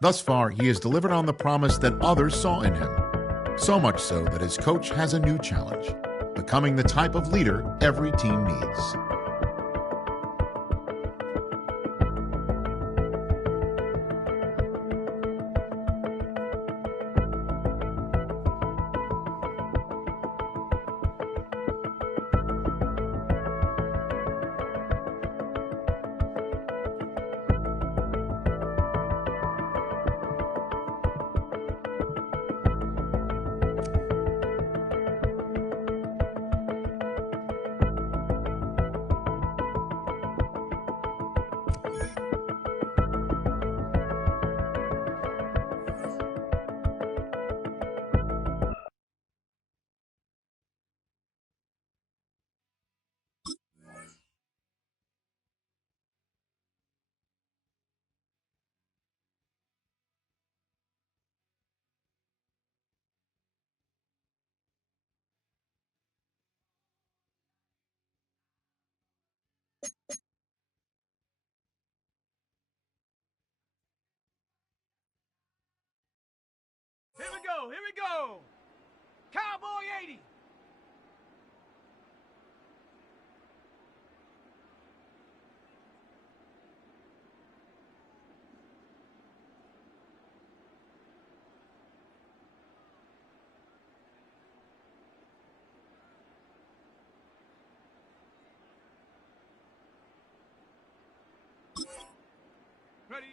Thus far, he has delivered on the promise that others saw in him. So much so that his coach has a new challenge: becoming the type of leader every team needs. Here we go! Cowboy 80! Ready?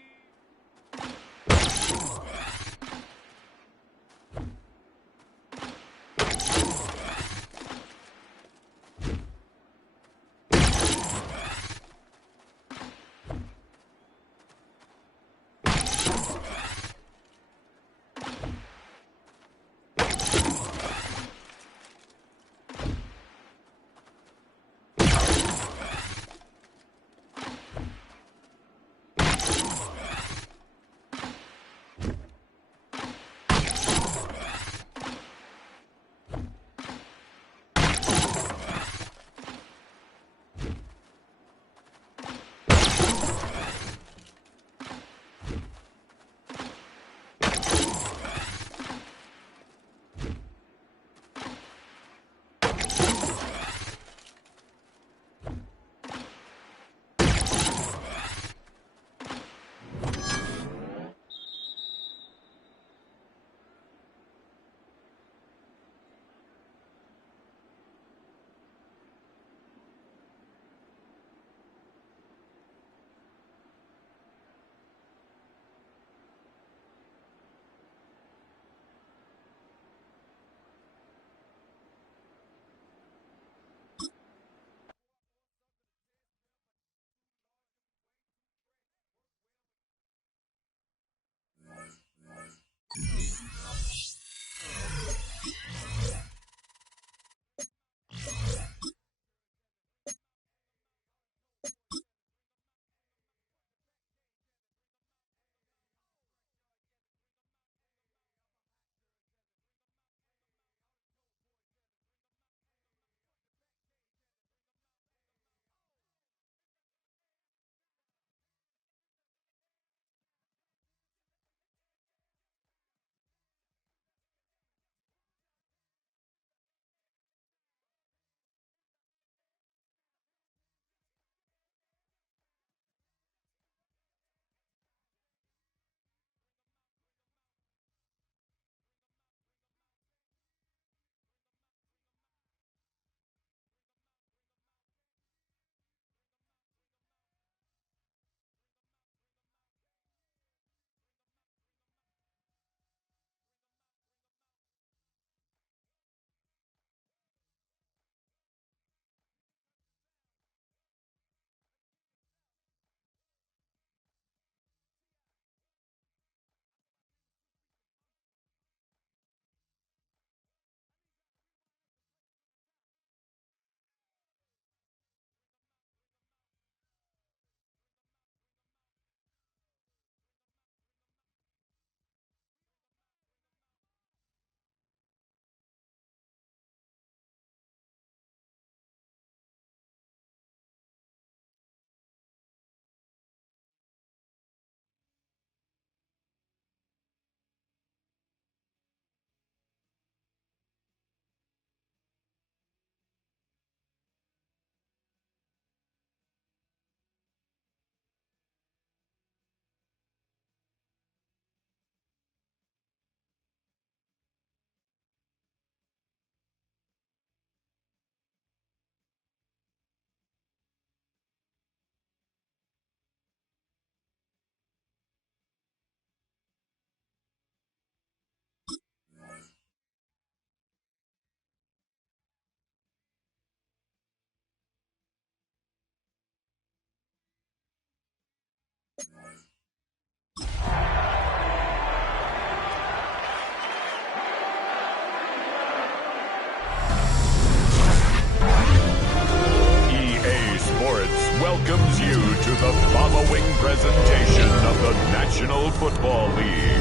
the following presentation of the National Football League.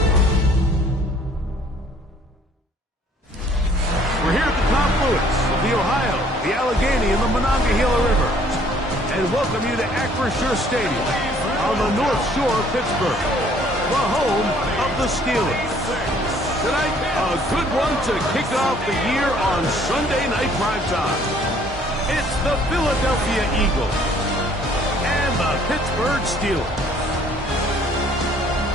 We're here at the confluence of the Ohio, the Allegheny, and the Monongahela Rivers, and welcome you to Acrisure Stadium on the North Shore of Pittsburgh, the home of the Steelers. Tonight, a good one to kick off the year on Sunday Night Primetime. It's the Philadelphia Eagles and the Pittsburgh Steelers.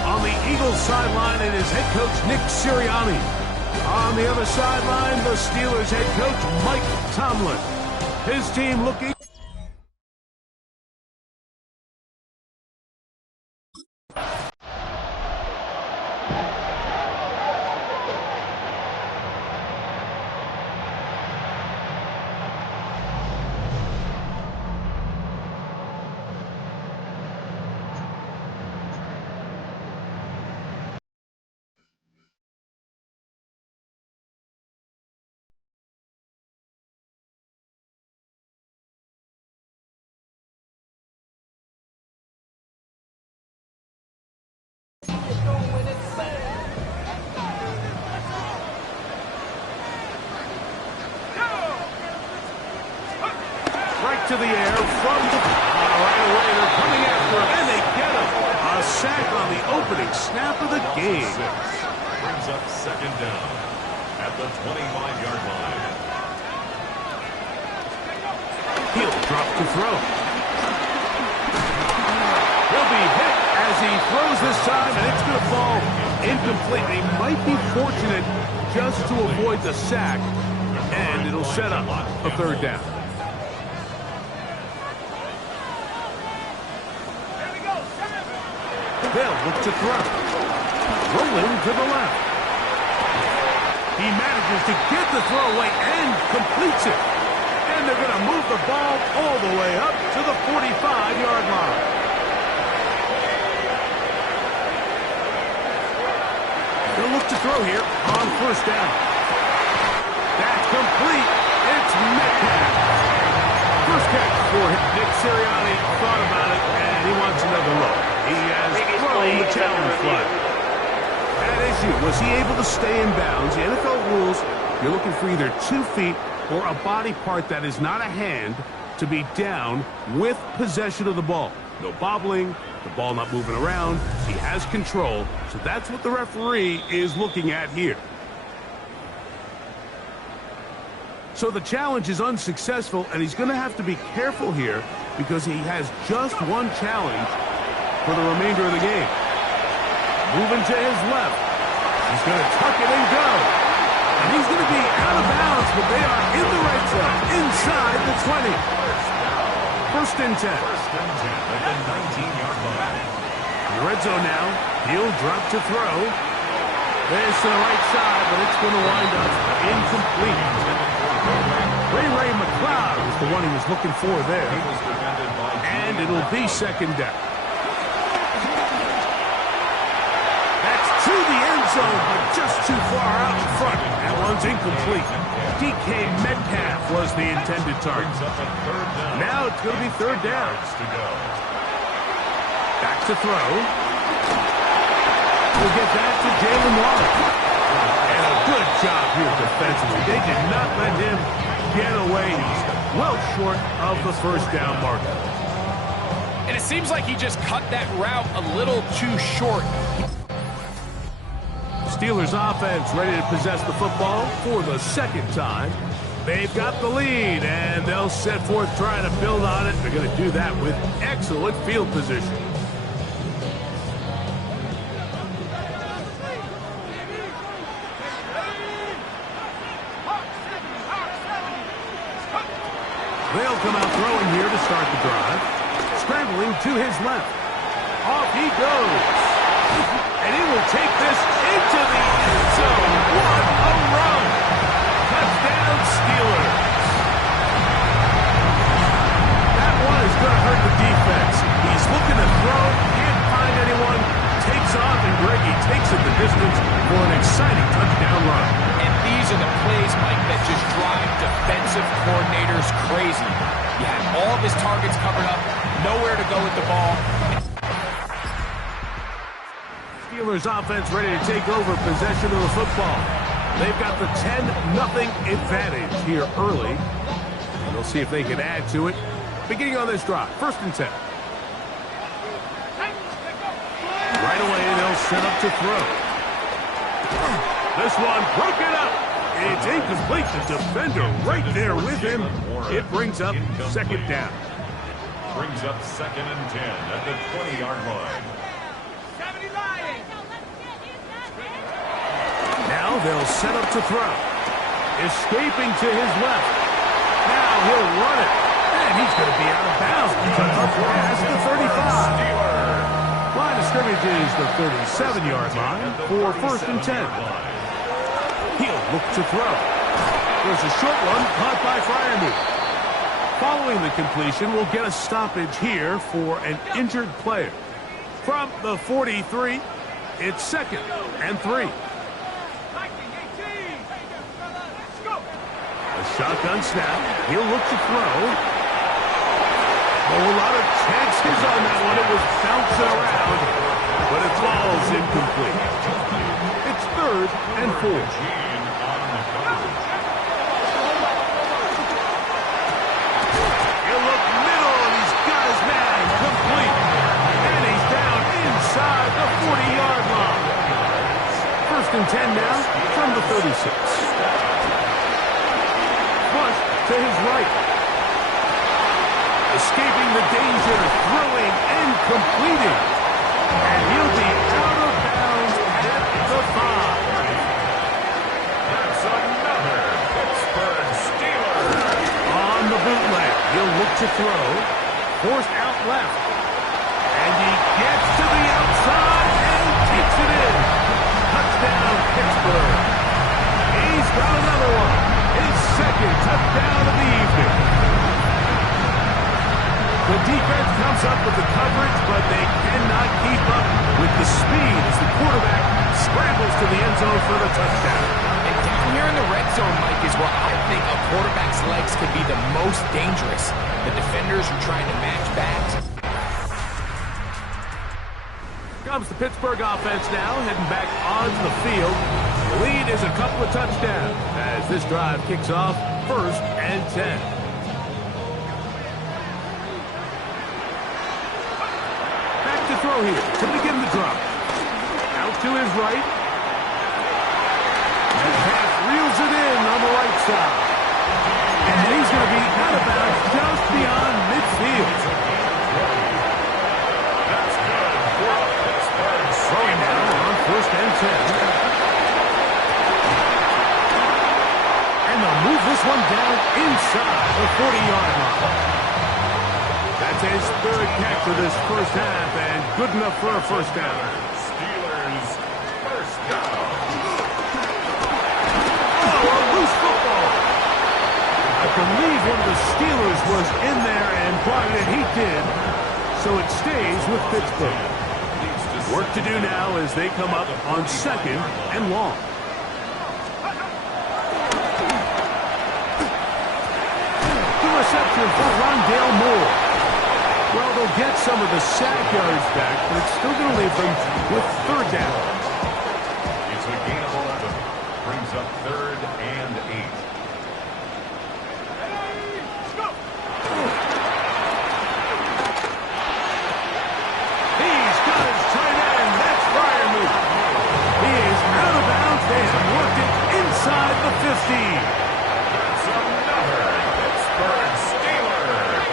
On the Eagles sideline, it is head coach Nick Sirianni. On the other sideline, the Steelers head coach Mike Tomlin. His team looking... to the air from the... right away, they're coming after him, and they get him. A sack on the opening snap of the game. Brings up second down at the 25-yard line. He'll drop to throw. He'll be hit as he throws this time, and it's going to fall incomplete. He might be fortunate just to avoid the sack, and it'll set up a third down. They'll look to throw. Rolling to the left. He manages to get the throw away and completes it. And they're going to move the ball all the way up to the 45-yard line. They'll look to throw here on first down. That's complete. It's Metcalf. First catch for him. Nick Sirianni thought about it, and he wants another look. He has thrown the challenge flag. At issue, was he able to stay in bounds? The NFL rules, you're looking for either 2 feet or a body part that is not a hand to be down with possession of the ball. No bobbling, the ball not moving around. He has control, so that's what the referee is looking at here. So the challenge is unsuccessful, and he's going to have to be careful here because he has just one challenge for the remainder of the game. Moving to his left. He's going to tuck it and go. And he's going to be out of bounds, but they are in the right zone, inside the 20. First and 10. First and 10 at the 19-yard line. The red zone now. He'll drop to throw. There's to the right side, but it's going to wind up incomplete. Ray McLeod is the one he was looking for there. And it'll be second down. That's to the end zone, but just too far out in front. That one's incomplete. DK Metcalf was the intended target. Now it's going to be third down. Back to throw. We'll get back to Jalen Waddle. And a good job here defensively. They did not let him get away. He's well short of the first down marker. And it seems like he just cut that route a little too short. Steelers offense ready to possess the football for the second time. They've got the lead, and they'll set forth trying to build on it. They're going to do that with excellent field position. They'll come out throwing here to start the drive. Scrambling to his left. Off he goes. And he will take this into the end zone. What a run! Touchdown, Steelers. That one is going to hurt the defense. He's looking to throw, can't find anyone, takes off, and Greggy takes it the distance for an exciting touchdown run. And these These are the plays, Mike, that just drive defensive coordinators crazy. You have all of his targets covered up, nowhere to go with the ball. Steelers offense ready to take over possession of the football. They've got the 10-0 advantage here early. And they'll see if they can add to it. Beginning on this drive, 1st and 10. Right away, they'll set up to throw. This one broken up. It's incomplete. The defender right there with him. It brings up 2nd down. Brings up 2nd and 10 at the 20-yard line. Now they'll set up to throw. Escaping to his left. Now he'll run it. And he's going to be out of bounds. Up past the 35. Line of scrimmage is the 37-yard line for 1st and 10. He'll look to throw. There's a short one caught by Freiermuth. Following the completion, we'll get a stoppage here for an injured player. From the 43, it's 2nd and 3. A shotgun snap. He'll look to throw. A lot of chances on that one. It was bouncing around, but it falls incomplete. It's 3rd and 4. He'll look middle, and he's got his man complete. And he's down inside the 40-yard line. 1st and 10 now from the 36. To his right. Escaping the danger, throwing and completing. And he'll be out of bounds at the 5. That's another Pittsburgh Steelers. On the bootleg, he'll look to throw. Forced out left. And he gets to the outside and takes it in. Touchdown, Pittsburgh. He's got another one. His 2nd touchdown of the evening. The defense comes up with the coverage, but they cannot keep up with the speed as the quarterback scrambles to the end zone for the touchdown. And down here in the red zone, Mike, is where I think a quarterback's legs can be the most dangerous. The defenders are trying to match backs. Comes the Pittsburgh offense now, heading back onto the field. The lead is a couple of touchdowns as this drive kicks off 1st and 10. Back to throw here to begin the drive. Out to his right. The pass reels it in on the right side. And he's going to be out of bounds just beyond midfield. That's good for Pittsburgh. Throwing now on 1st and 10. Move this one down inside the 40-yard line. That's his 3rd catch of this 1st half, and good enough for a 1st down. Steelers 1st down. Oh, a loose football. I believe one of the Steelers was in there and brought it, and he did. So it stays with Pittsburgh. Work to do now as they come up on 2nd and long. Reception for Rondale Moore. Well, they'll get some of the sack yards back, but it's still going to leave them with 3rd down. It's a gain of 11. Brings up 3rd and 8. He's got his tight end. That's Freiermuth. He is out of bounds. They have worked it inside the 15. That's another Pittsburgh Steelers.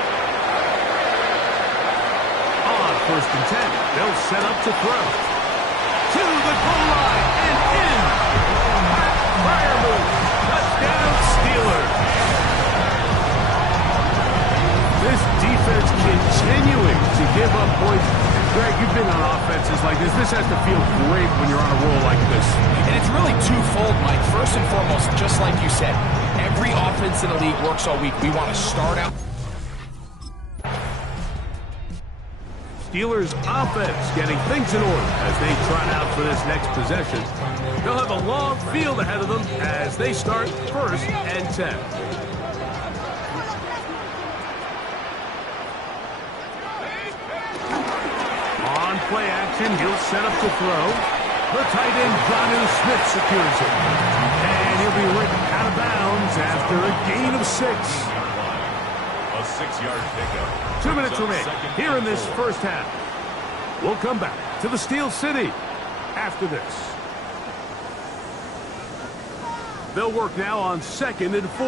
On 1st and 10, they'll set up to throw. To the goal line and in. Freiermuth. Touchdown Steelers. This defense continuing to give up points. Greg, you've been on offenses like this. This has to feel great when you're on a roll like this. And it's really twofold, Mike. First and foremost, just like you said, every offense in the league works all week. We want to start out. Steelers offense getting things in order as they trot out for this next possession. They'll have a long field ahead of them as they start 1st and 10. On play action, he'll set up to throw. The tight end, Jonnu Smith, secures it. And he'll be written out of bounds after a gain of 6. A 6-yard pickup. 2 minutes remain here in this first half. We'll come back to the Steel City after this. They'll work now on 2nd and 4.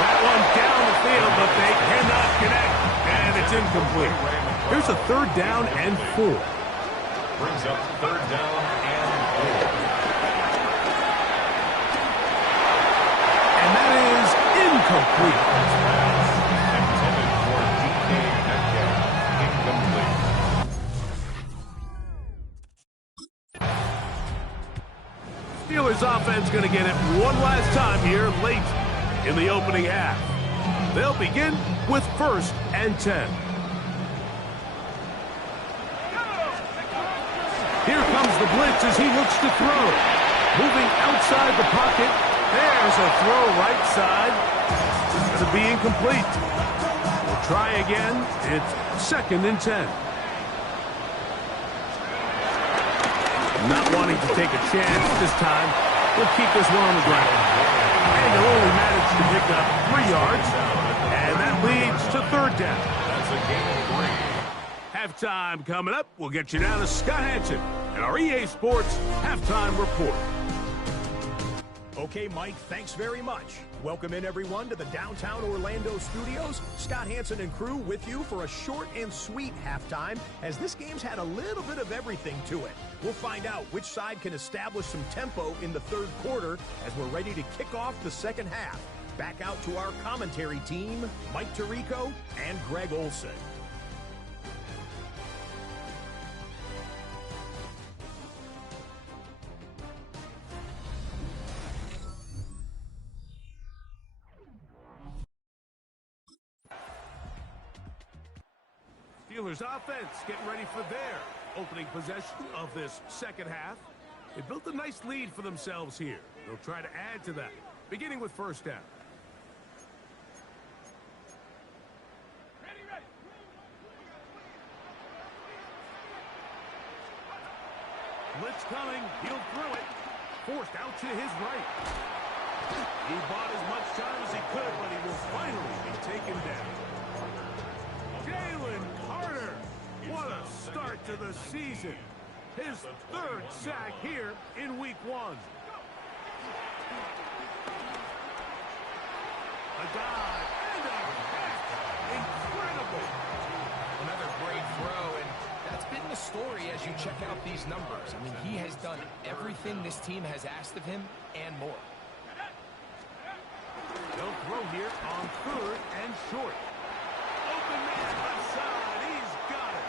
That one down the field, but they cannot connect. And it's incomplete. Here's a 3rd down and 4. Brings up 3rd down and 4. And that is incomplete. Intended for DK Metcalf. Incomplete. Steelers offense going to get it one last time here late in the opening half. They'll begin with 1st and 10. Here comes the blitz as he looks to throw. Moving outside the pocket. There's a throw right side. It's going to be incomplete. We'll try again. It's 2nd and 10. Not wanting to take a chance this time. We'll keep this one on the ground. And they'll only manage to pick up 3 yards. And that leads to 3rd down. That's a gain of 3. Halftime coming up. We'll get you down to Scott Hansen and our EA Sports Halftime Report. Okay, Mike, thanks very much. Welcome in, everyone, to the downtown Orlando studios. Scott Hansen and crew with you for a short and sweet halftime, as this game's had a little bit of everything to it. We'll find out which side can establish some tempo in the 3rd quarter as we're ready to kick off the 2nd half. Back out to our commentary team, Mike Tirico and Greg Olson. Steelers offense getting ready for their opening possession of this 2nd half. They built a nice lead for themselves here. They'll try to add to that, beginning with 1st down. Blitz coming. He'll throw it. Forced out to his right. He bought as much time as he could, but he will finally be taken down. Jalen Carter. What a start to the season. His 3rd sack here in week 1. A dive and a catch. Incredible. Another great throw, and that's been the story as you check out these numbers. I mean, he has done everything this team has asked of him and more. They'll throw here on 3rd and short. Open man left side. He's got it.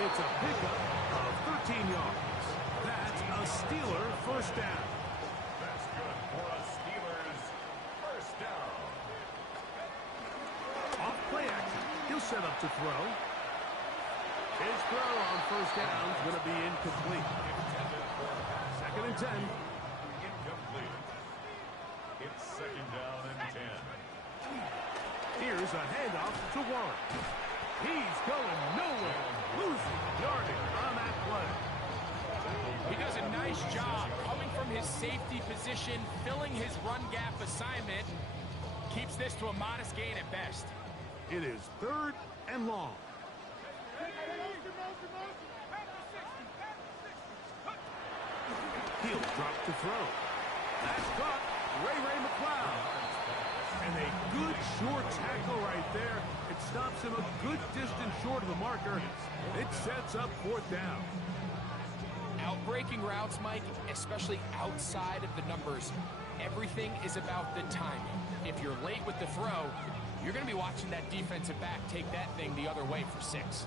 It's a pickup of 13 yards. That's a Steeler 1st down. That's good for a Steelers 1st down. Off play action. He'll set up to throw. His throw on 1st down is going to be incomplete. Intended for a pass. 2nd and 10. Incomplete. It's 2nd down and 10. Here's a handoff to Warren. He's going nowhere. Losing yardage on that play. He does a nice job coming from his safety position, filling his run gap assignment. Keeps this to a modest gain at best. It is 3rd and long. He'll drop to throw. That's caught. Ray McLeod. And a good short tackle right there. It stops him a good distance short of the marker. It sets up 4th down. Outbreaking routes, Mike, especially outside of the numbers, everything is about the timing. If you're late with the throw, you're going to be watching that defensive back take that thing the other way for 6.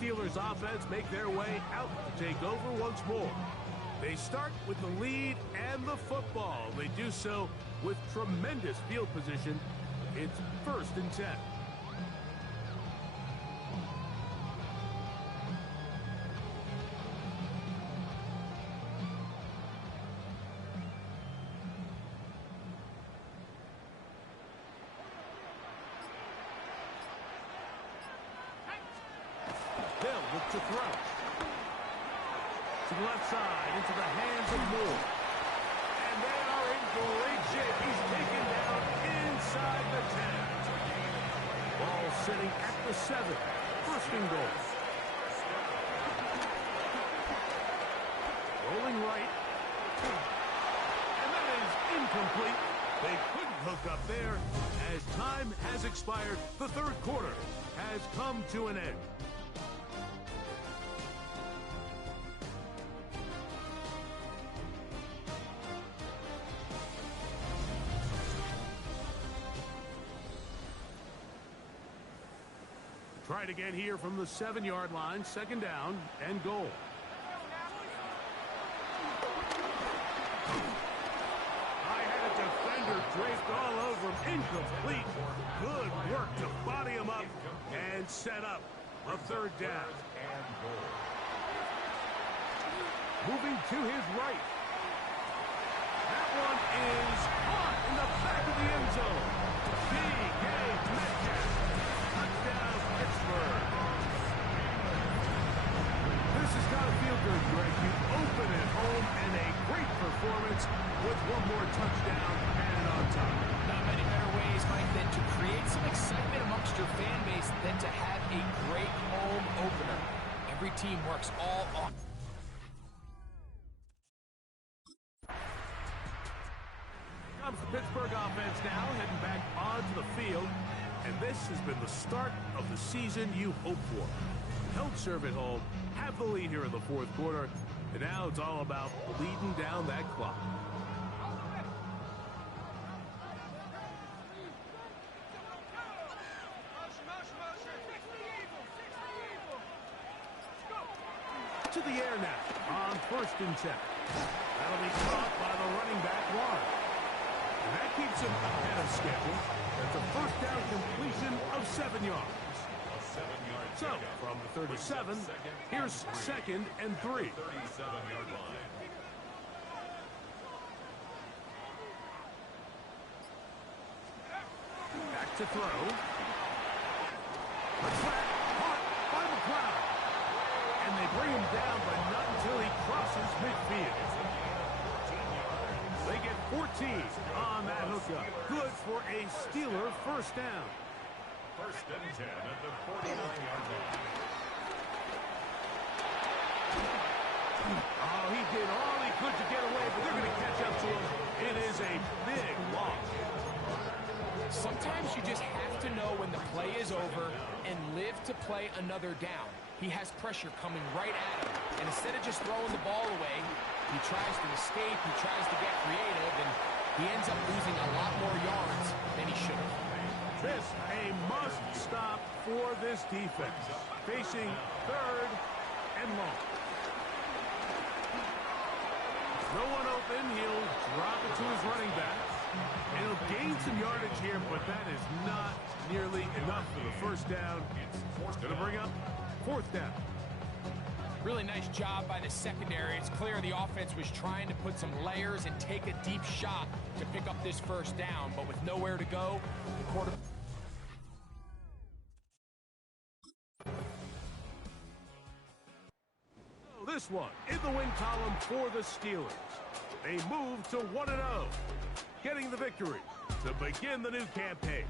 Steelers offense make their way out to take over once more. They start with the lead and the football. They do so with tremendous field position. It's 1st and 10. They'll look to throw. To the left side, into the hands of Moore. And they are in great shape. He's taken down inside the 10. Ball sitting at the 7. 1st and goal. Rolling right. And that is incomplete. They couldn't hook up there. As time has expired, the 3rd quarter has come to an end. Try it again here from the 7-yard line. 2nd down and goal. I had a defender draped all over him. Incomplete. Good work to body him up and set up a 3rd down. Moving to his right. That one is caught in the back of the end zone. D.K. Metcalf. Touchdown, Pittsburgh. This has got to feel good, Greg. You open at home and a great performance with one more touchdown and on top. Not many better ways, Mike, than to create some excitement amongst your fan base than to have a great home opener. Every team works all on. Comes the Pittsburgh offense now, heading back onto the field. And this has been the start of the season you hope for. Held serve at home, have the lead here in the 4th quarter, and now it's all about bleeding down that clock. To the air now on 1st and 10. That'll be caught by the running back, Warren. And that keeps him ahead of schedule. That's a 1st down completion of 7 yards. So, from the 37, here's 2nd and 3. Back to throw. The track caught by McLeod. And they bring him down, but not until he crosses midfield. They get 14 on that hookup. Good for a Steeler 1st down. 1st and 10 at the 49-yard line. Oh, he did all he could to get away, but they're going to catch up to him. It is a big loss. Sometimes you just have to know when the play is over and live to play another down. He has pressure coming right at him, and instead of just throwing the ball away, he tries to escape, he tries to get creative, and he ends up losing a lot more yards than he should have. This a must stop for this defense. Facing 3rd and long. No one open. He'll drop it to his running back. And he'll gain some yardage here, but that is not nearly enough for the 1st down. It's going to bring up 4th down. Really nice job by the secondary. It's clear the offense was trying to put some layers and take a deep shot to pick up this 1st down, but with nowhere to go, the quarterback. This one in the win column for the Steelers. They move to 1-0, getting the victory to begin the new campaign.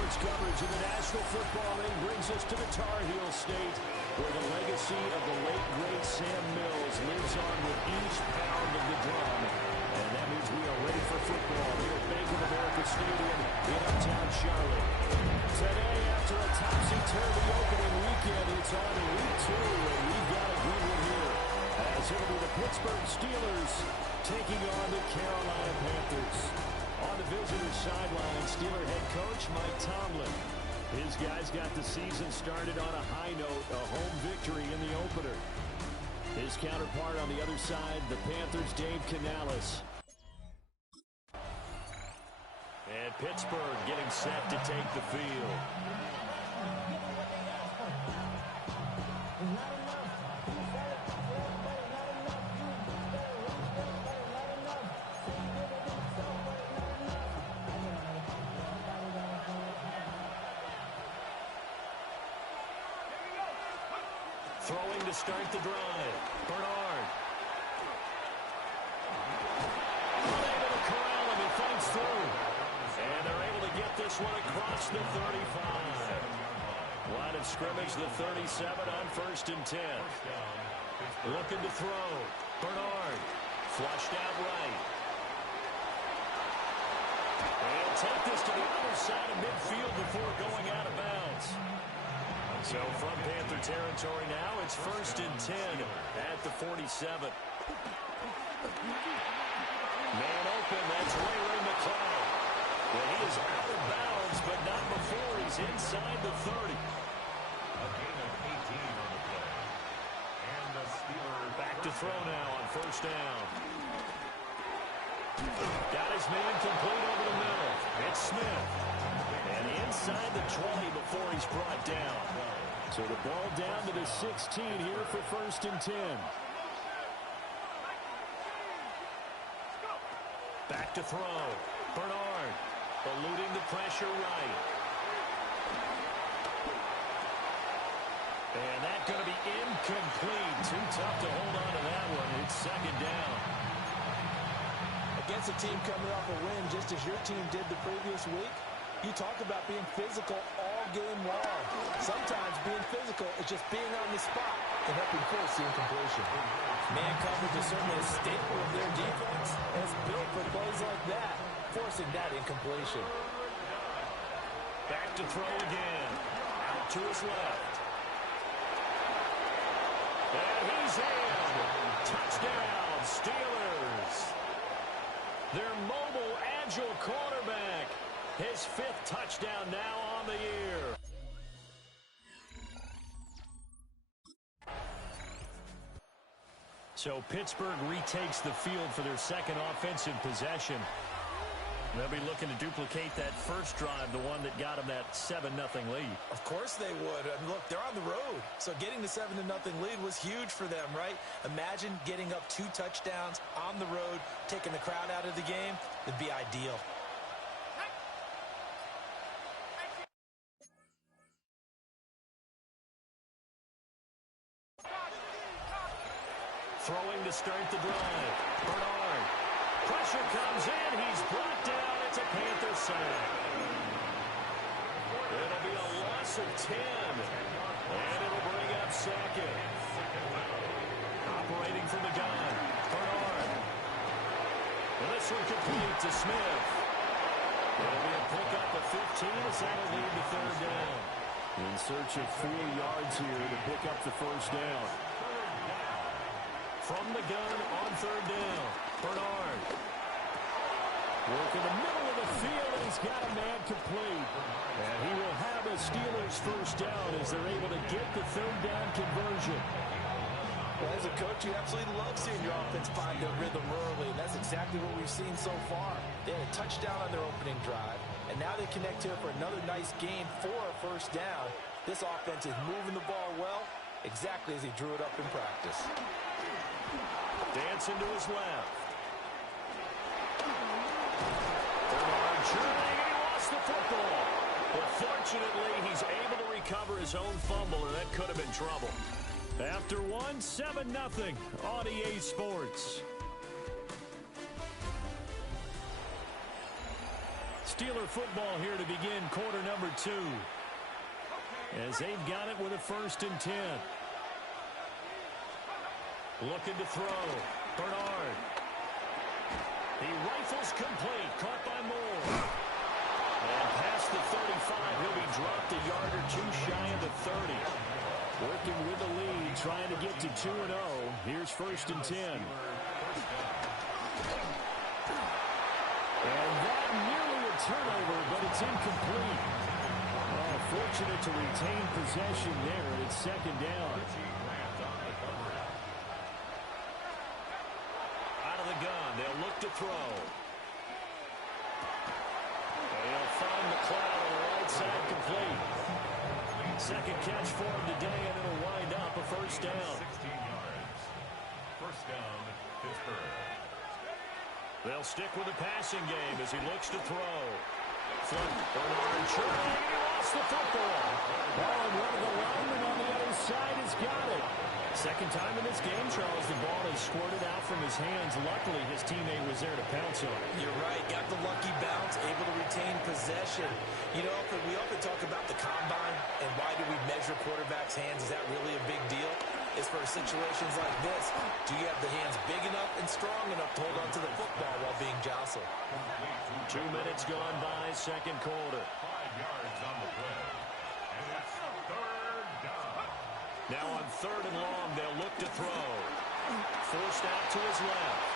sports coverage of the National Football League brings us to the Tar Heel State, where the legacy of the late, great Sam Mills lives on with each pound of the drum. And that means we are ready for football here at Bank of America Stadium in uptown Charlotte. Today, after a topsy-turvy opening weekend, it's on to week 2, and we've got a good one here. As it'll be the Pittsburgh Steelers taking on the Carolina Panthers. On the visitor's sideline, Steeler head coach Mike Tomlin. His guys got the season started on a high note, a home victory in the opener. His counterpart on the other side, the Panthers' Dave Canales. And Pittsburgh getting set to take the field. Throwing to start the drive. Bernard. Unable to corral him. He fights through. And they're able to get this one across the 35. Line of scrimmage, the 37 on 1st and 10. Looking to throw. Bernard. Flushed out right. And take this to the other side of midfield before going out of bounds. So from Panther territory now, it's 1st and 10 at the 47. Man open, that's Ray McCloud. Well, he is out of bounds, but not before he's inside the 30. A gain of 18 on the play. And the Steelers back to throw now on 1st down. Got his man complete over the middle. It's Smith. And inside the 20 before he's brought down. So the ball down to the 16 here for 1st and 10. Back to throw. Bernard eluding the pressure right. And that's going to be incomplete. Too tough to hold on to that one. It's 2nd down. Against a team coming off a win just as your team did the previous week, you talk about being physical all game long. Sometimes being physical is just being on the spot and helping force the incompletion. Man coverage is certainly a staple of their defense and it's built for plays like that, forcing that incompletion. Back to throw again. Out to his left. And he's in. Touchdown, Steelers. Their mobile, agile quarterback. His 5th touchdown now on the year. So Pittsburgh retakes the field for their 2nd offensive possession. They'll be looking to duplicate that first drive, the one that got them that 7-0 lead. Of course they would. I mean, look, they're on the road. So getting the 7-0 lead was huge for them, right? Imagine getting up 2 touchdowns on the road, taking the crowd out of the game. It'd be ideal. Throwing to start the drive. Bernard. Pressure comes in. He's brought down. It's a Panther sack. It'll be a loss of 10. And it'll bring up 2nd. Operating from the gun. Bernard. And this one complete to Smith. It'll be a pickup of 15 as that'll lead to 3rd down. In search of 4 yards here to pick up the 1st down. From the gun on 3rd down. Bernard. Work in the middle of the field, and he's got a man complete. And he will have a Steelers 1st down as they're able to get the 3rd down conversion. Well, as a coach, you absolutely love seeing your offense find their rhythm early, and that's exactly what we've seen so far. They had a touchdown on their opening drive, and now they connect to it for another nice gain for a 1st down. This offense is moving the ball well, exactly as he drew it up in practice. Dancing to his left. Bernard churning, and he lost the football. But fortunately, he's able to recover his own fumble, and that could have been trouble. After one, 7-0 on EA Sports. Steeler football here to begin quarter number 2. As they've got it with a 1st and 10. Looking to throw. Bernard. He rifles complete. Caught by Moore. And past the 35. He'll be dropped a yard or two shy of the 30. Working with the lead. Trying to get to 2-0. Here's 1st and 10. And that nearly a turnover, but it's incomplete. Oh, fortunate to retain possession there, and it's 2nd down. Out of the gun, they'll look to throw. They'll find McLeod on the right side complete. 2nd catch for him today, and it'll wind up a 1st down. 16 yards. 1st down, Pittsburgh. They'll stick with the passing game as he looks to throw. Flip, Bernard churning, and he lost the football. Oh, and one of the linemen on the other side has got it. 2nd time in this game, Charles, the ball has squirted out from his hands. Luckily, his teammate was there to pounce on it. You're right. Got the lucky bounce, able to retain possession. You know, we often talk about the combine and why do we measure quarterbacks' hands. Is that really a big deal? It's for situations like this. Do you have the hands big enough and strong enough to hold on to the football while being jostled? 2 minutes gone by, 2nd quarter. 5 yards on the play. And it's 3rd down. Now on 3rd and long, they'll look to throw. Forced out to his left.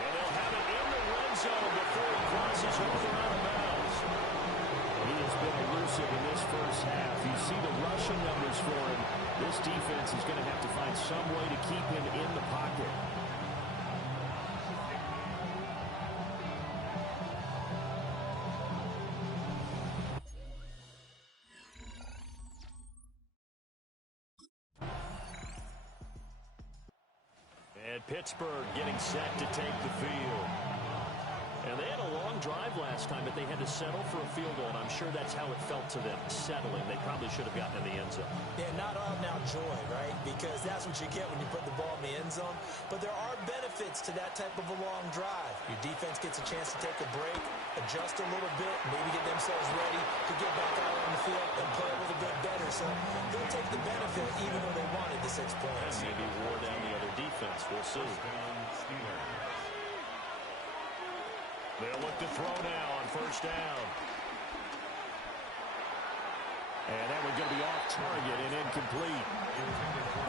And they'll have it in the red zone before he crosses over out of bounds. He has been elusive in this 1st half. You see the rushing numbers for him. This defense is going to have to find some way to keep him in the pocket. And Pittsburgh getting set to take the field. And they had a long drive last time, but they had to settle for a field goal, and I'm sure that's how it felt to them, settling. They probably should have gotten in the end zone. Yeah, not all now joy, right? Because that's what you get when you put the ball in the end zone. But there are benefits to that type of a long drive. Your defense gets a chance to take a break, adjust a little bit, maybe get themselves ready to get back out on the field and play a little bit better. So they'll take the benefit even though they wanted the 6 points. And maybe wore down the other defense. We'll see. They'll look to throw now on 1st down. And that one's going to be off target and incomplete.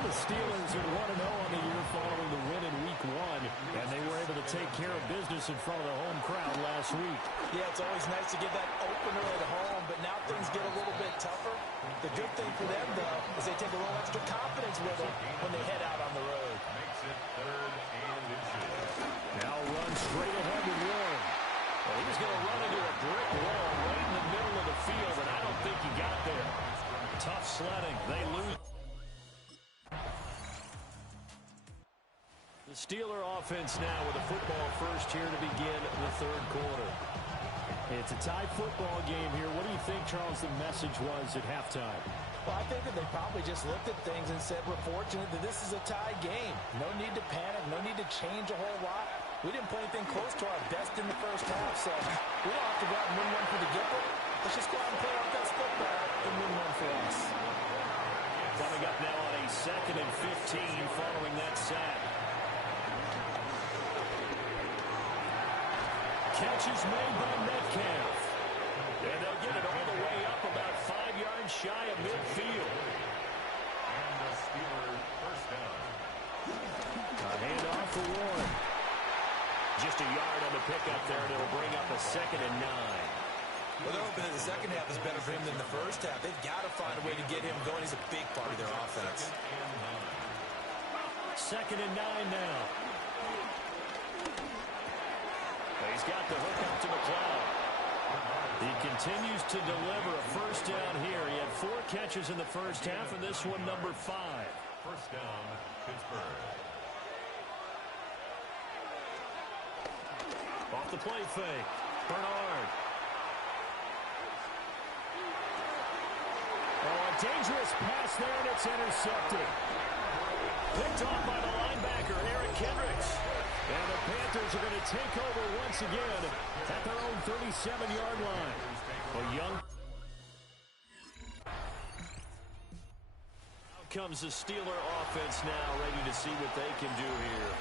The Steelers are 1-0 on the year following the win in Week 1, and they were able to take care of business in front of the home crowd last week. Yeah, it's always nice to get that opener at home, but now things get a little bit tougher. The good thing for them, though, is they take a little extra confidence with them when they head out on the road. Makes it 3rd and inches. Now run straight ahead with Warren. Well, he was going to run into a brick wall right in the middle of the field, and I don't think he got there. Tough sledding. They lose. The Steeler offense now with a football first here to begin the 3rd quarter. It's a tie football game here. What do you think, Charles, the message was at halftime? Well, I think that they probably just looked at things and said, we're fortunate that this is a tie game. No need to panic. No need to change a whole lot. We didn't play anything close to our best in the 1st half, so we don't have to go out and win one for the Gipper. Let's just go out and play our best football and win one for us. Coming up now on a 2nd and 15 following that sack. Catch is made by Metcalf. And they'll get it all the way up about 5 yards shy of midfield. And the Steelers 1st down. A handoff for Warren. Just a yard on the pickup there, and it'll bring up a 2nd and 9. Well, they're hoping that the 2nd half is better for him than the 1st half. They've got to find a way to get him going. He's a big part of their offense. 2nd and 9 now. He's got the hook up to McLeod. He continues to deliver a 1st down here. He had 4 catches in the 1st half, and this one number 5. 1st down, Pittsburgh. Off the play fake. Bernard. Oh, a dangerous pass there, and it's intercepted. Picked off by the linebacker, Eric Kendricks. And the Panthers are going to take over once again at their own 37-yard line. Well, Young. Out comes the Steeler offense now, ready to see what they can do here.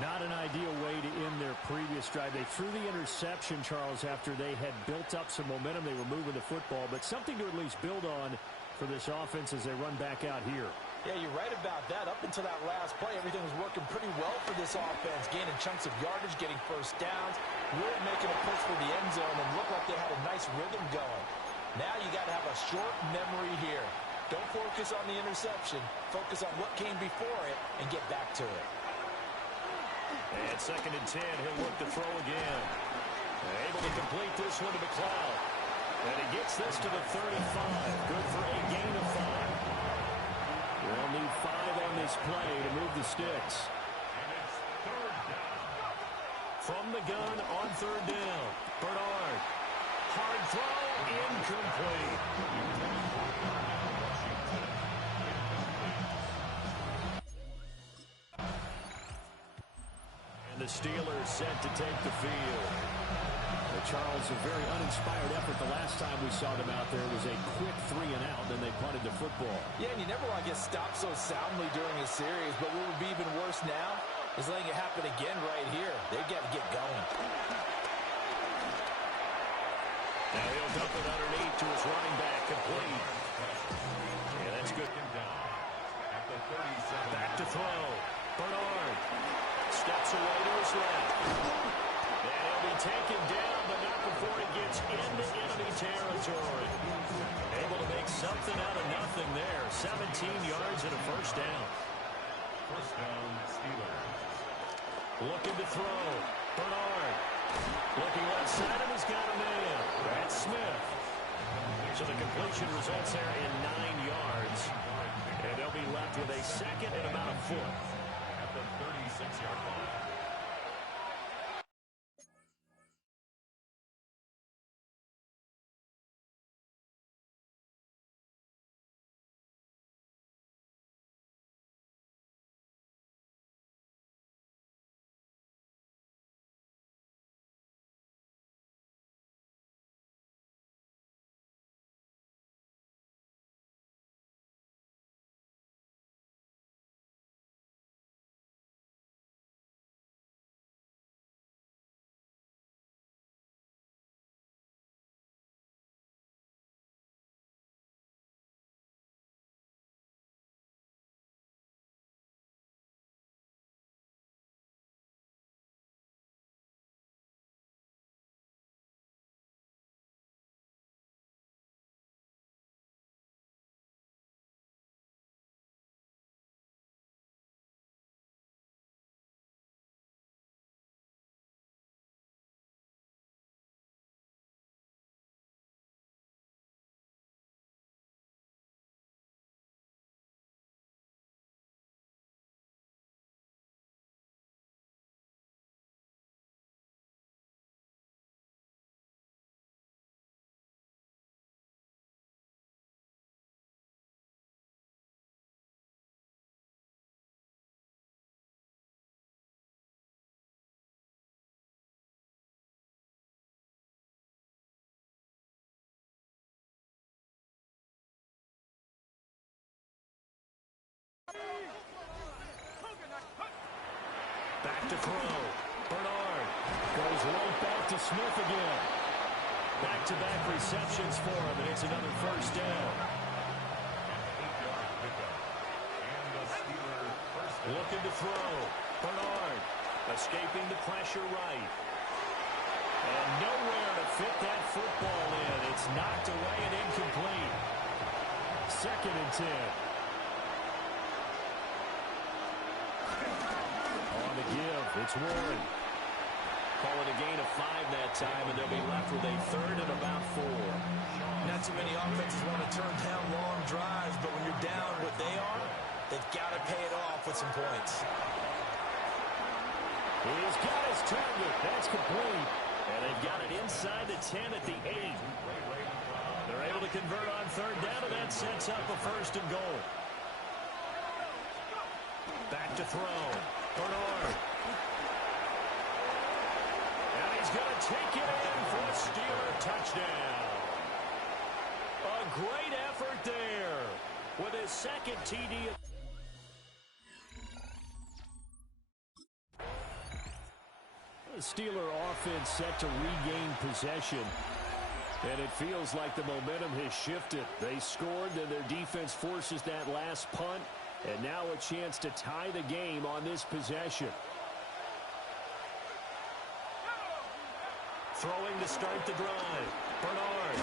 Not an ideal way to end their previous drive. They threw the interception, Charles, after they had built up some momentum. They were moving the football, but something to at least build on for this offense as they run back out here. Yeah, you're right about that. Up until that last play, everything was working pretty well for this offense, gaining chunks of yardage, getting first downs, really making a push for the end zone, and looked like they had a nice rhythm going. Now you got to have a short memory here. Don't focus on the interception. Focus on what came before it and get back to it. And 2nd and 10, he'll look to throw again. Able to complete this one to McLeod. And he gets this to the 35. Good for a gain of 5. They'll need 5 on this play to move the sticks. From the gun on 3rd down. Bernard. Hard throw. Incomplete. The Steelers set to take the field. Charles, a very uninspired effort the last time we saw them out there. It was a quick 3-and-out, then they punted the football. Yeah, and you never want to get stopped so soundly during a series, but what would be even worse now is letting it happen again right here. They've got to get going. Now he'll dump it underneath to his running back, complete. Yeah, that's good. Back to throw. Bernard. Steps away to his left. And he'll be taken down, but not before he gets into enemy territory. Able to make something out of nothing there. 17 yards and a first down. First down, Steelers. Looking to throw. Bernard. Looking left side, and he's got a man. That's Smith. So the completion results there in 9 yards. And they'll be left with a 2nd and about a foot. At the 36-yard line. Back to throw. Bernard goes right back to Smith again. Back-to-back receptions for him, and it's another first down. Looking to throw. Bernard escaping the pressure right. And nowhere to fit that football in. It's knocked away and incomplete. 2nd and 10. On the give, it's Warren. Call it a gain of 5 that time, and they'll be left with a 3rd and about 4. Not too many offenses want to turn down long drives, but when you're down what they are, they've got to pay it off with some points. He's got his target. That's complete. And they've got it inside the 10 at the 8. They're able to convert on 3rd down, and that sets up a 1st and goal. Back to throw. Bernard And he's going to take it in for a Steeler touchdown. A great effort there with his second TD. The Steeler offense set to regain possession. And it feels like the momentum has shifted. They scored, then their defense forces that last punt. And now a chance to tie the game on this possession. Throwing to start the drive. Bernard.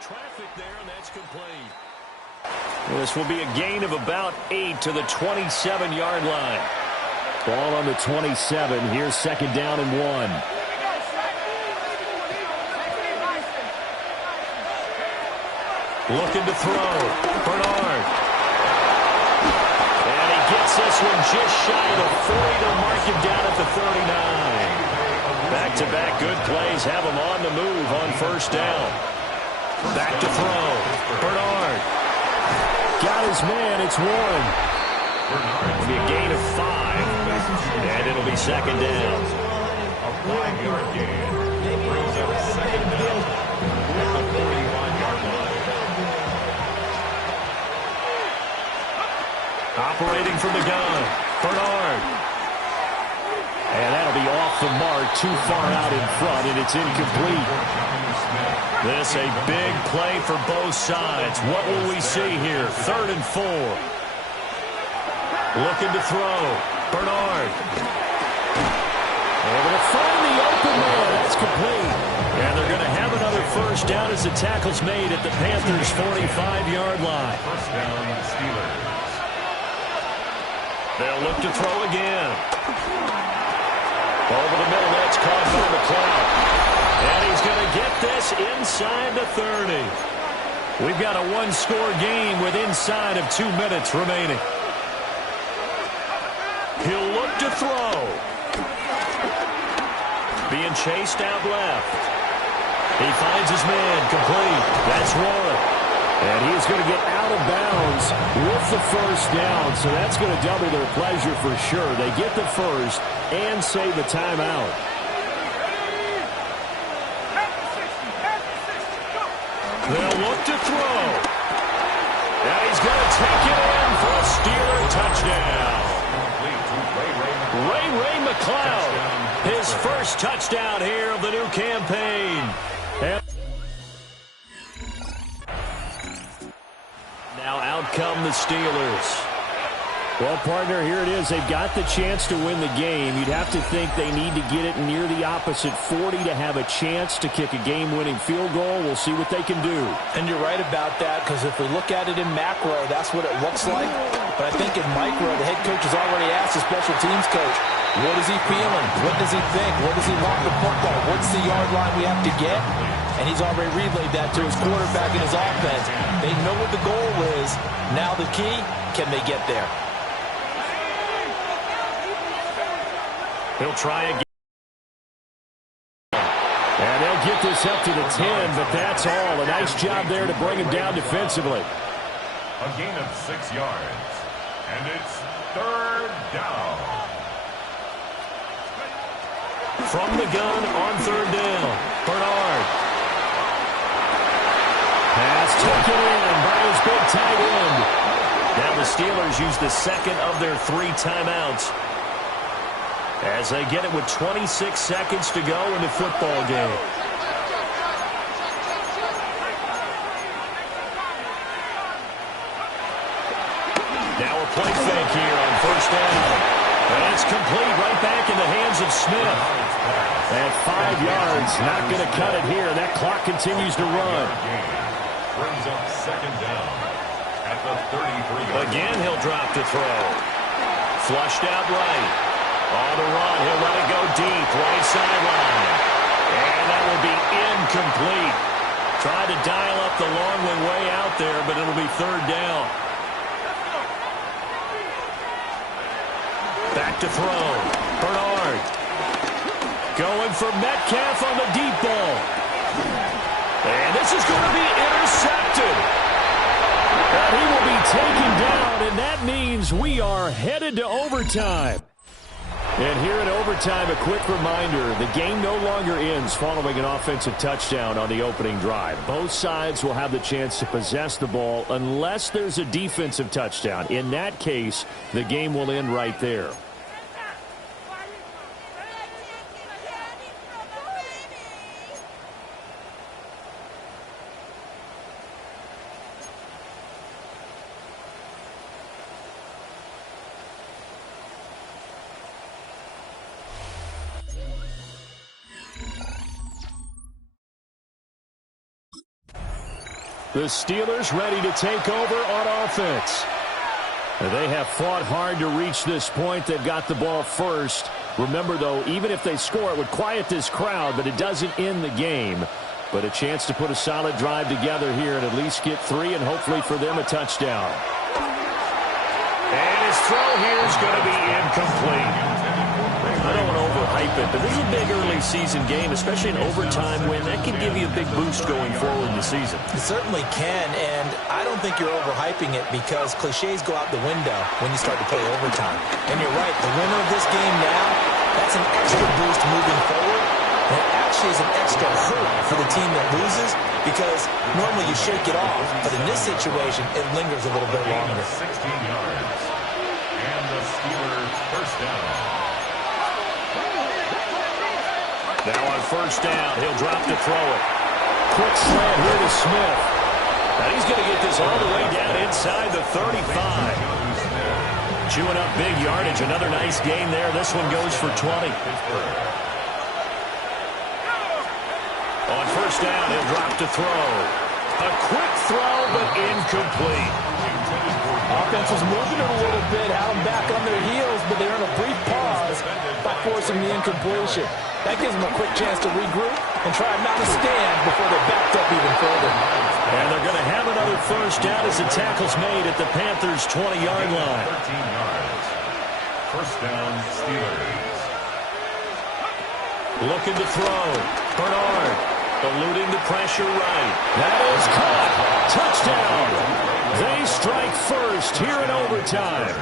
Traffic there, and that's complete. This will be a gain of about 8 to the 27-yard line. Ball on the 27. Here's second down and 1. Looking to throw. Bernard. And he gets this one just shy of the 40 to mark him down at the 39. Back-to-back good plays have him on the move on first down. Back to throw. Bernard. Got his man. It's Warren. It'll be a gain of 5. And it'll be second down. A 5-yard gain. Brings up second down at the 45-yard line. Operating from the gun. Bernard. And that'll be off the mark. Too far out in front, and it's incomplete. This a big play for both sides. What will we see here? 3rd and 4. Looking to throw. Bernard. Able to find the open man. That's complete. And they're going to have another first down as the tackle's made at the Panthers' 45-yard line. First down, Steelers. They'll look to throw again. Over the middle, that's caught by McLeod. And he's going to get this inside the 30. We've got a one-score game with inside of 2 minutes remaining. He'll look to throw. Being chased out left. He finds his man complete. That's one. And he's going to get out of bounds with the first down. So that's going to double their pleasure for sure. They get the first and save the timeout. They'll look to throw. And he's going to take it in for a Steeler touchdown. Ray McLeod, his first touchdown here of the new campaign. And now out come the Steelers. Well, partner, here it is. They've got the chance to win the game. You'd have to think they need to get it near the opposite 40 to have a chance to kick a game-winning field goal. We'll see what they can do. And you're right about that, because if we look at it in macro, that's what it looks like. But I think in micro, the head coach has already asked the special teams coach, what is he feeling? What does he think? What does he want the football? What's the yard line we have to get? And he's already relayed that to his quarterback and his offense. They know what the goal is. Now the key, can they get there? He'll try again. And they'll get this up to the 10, but that's all. A nice job there to bring him down defensively. A gain of 6 yards. And it's 3rd down. From the gun on 3rd down. Bernard. Pass taken in by his big tight end. Now the Steelers use the second of their 3 timeouts as they get it with 26 seconds to go in the football game. Now a play fake here on 1st down. And it's complete right back in the hands of Smith. At 5 yards, not going to cut it here. That clock continues to run. Brings up 2nd down at the 33. Again, he'll drop to throw. Flushed out right. On the run, he'll let it go deep, right sideline. And that will be incomplete. Tried to dial up the long one way out there, but it'll be 3rd down. back to throw. Bernard going for Metcalf on the deep ball. And this is going to be intercepted. And he will be taken down, and that means we are headed to overtime. And here in overtime, a quick reminder, the game no longer ends following an offensive touchdown on the opening drive. Both sides will have the chance to possess the ball unless there's a defensive touchdown. In that case, the game will end right there. The Steelers ready to take over on offense. They have fought hard to reach this point. They've got the ball first. Remember, though, even if they score, it would quiet this crowd, but it doesn't end the game. But a chance to put a solid drive together here and at least get 3 and hopefully for them a touchdown. And his throw here is going to be incomplete. I don't want to overhype it, but this is a big early season game, especially in overtime win. That can give you a big boost going forward in the season. It certainly can, and I don't think you're overhyping it because cliches go out the window when you start to play overtime. And you're right, the winner of this game now, that's an extra boost moving forward. And it actually is an extra hurt for the team that loses because normally you shake it off, but in this situation, it lingers a little bit longer. 16 yards. And the Steelers first down. Now on first down, he'll drop to throw it. Quick slant here to Smith. And he's going to get this all the way down inside the 35. Chewing up big yardage. Another nice gain there. This one goes for 20. On first down, he'll drop to throw. A quick throw, but incomplete. Offense was moving it a little bit, had them back on their heels, but they're in a brief pause by forcing the incompletion. That gives them a quick chance to regroup and try and mount a stand before they're backed up even further. And they're going to have another first down as the tackle's made at the Panthers' 20-yard line. 13 yards. First down, Steelers. Looking to throw. Bernard eluding the pressure right. That is caught. Touchdown. They strike first here in overtime.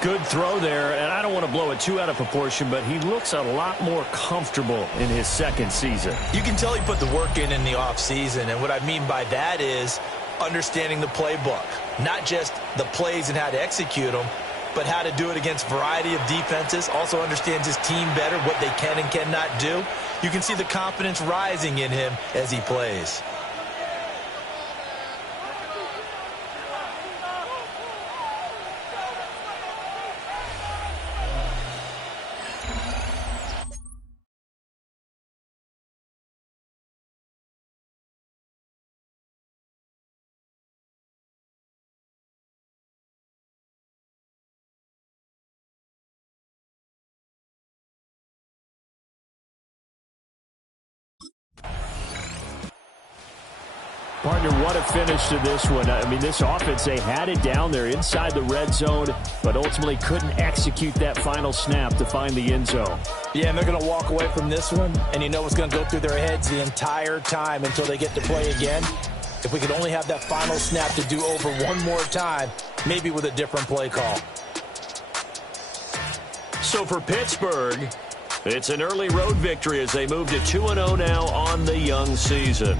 Good throw there, and I don't want to blow it too out of proportion, but he looks a lot more comfortable in his second season. You can tell he put the work in the offseason, and what I mean by that is understanding the playbook. Not just the plays and how to execute them, but how to do it against a variety of defenses. Also understands his team better, what they can and cannot do. You can see the confidence rising in him as he plays. Partner, what a finish to this one. I mean, this offense, they had it down there inside the red zone, but ultimately couldn't execute that final snap to find the end zone. Yeah, and they're going to walk away from this one, and you know what's going to go through their heads the entire time until they get to play again. If we could only have that final snap to do over one more time, maybe with a different play call. So for Pittsburgh, it's an early road victory as they move to 2-0 now on the young season.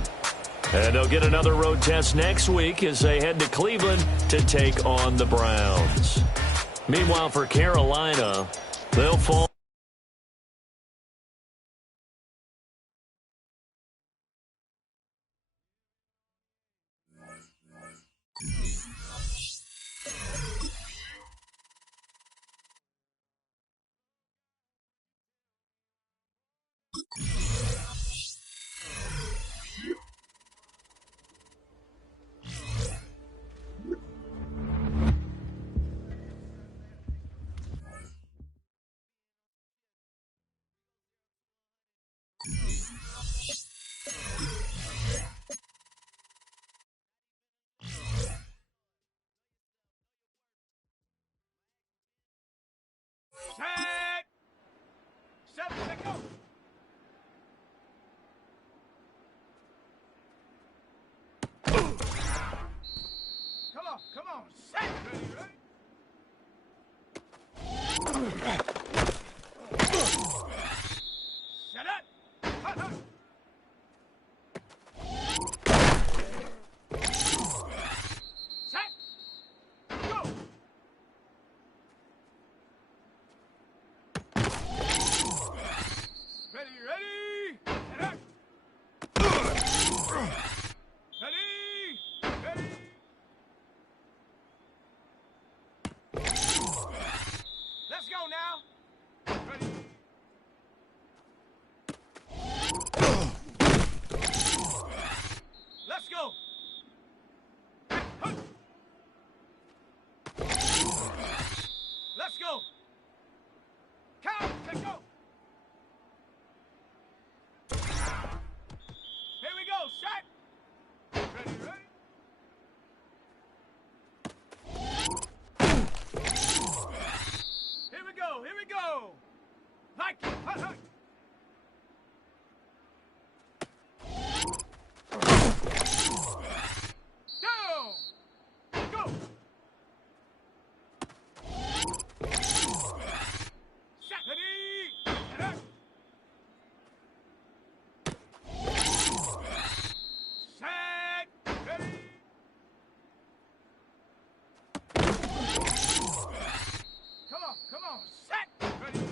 And they'll get another road test next week as they head to Cleveland to take on the Browns. Meanwhile, for Carolina, they'll fall. Set, go. Come on, set. Ready? Set up. Set. Go. Ready? Set up. Ready? Let's go now. Ready? Let's go. Let's go. Count. Let's go. Here we go. Shot. Ready? Here we go. Like it. Down. Go. Shot. Ready. Set. Ready. Come on. Set. Ready.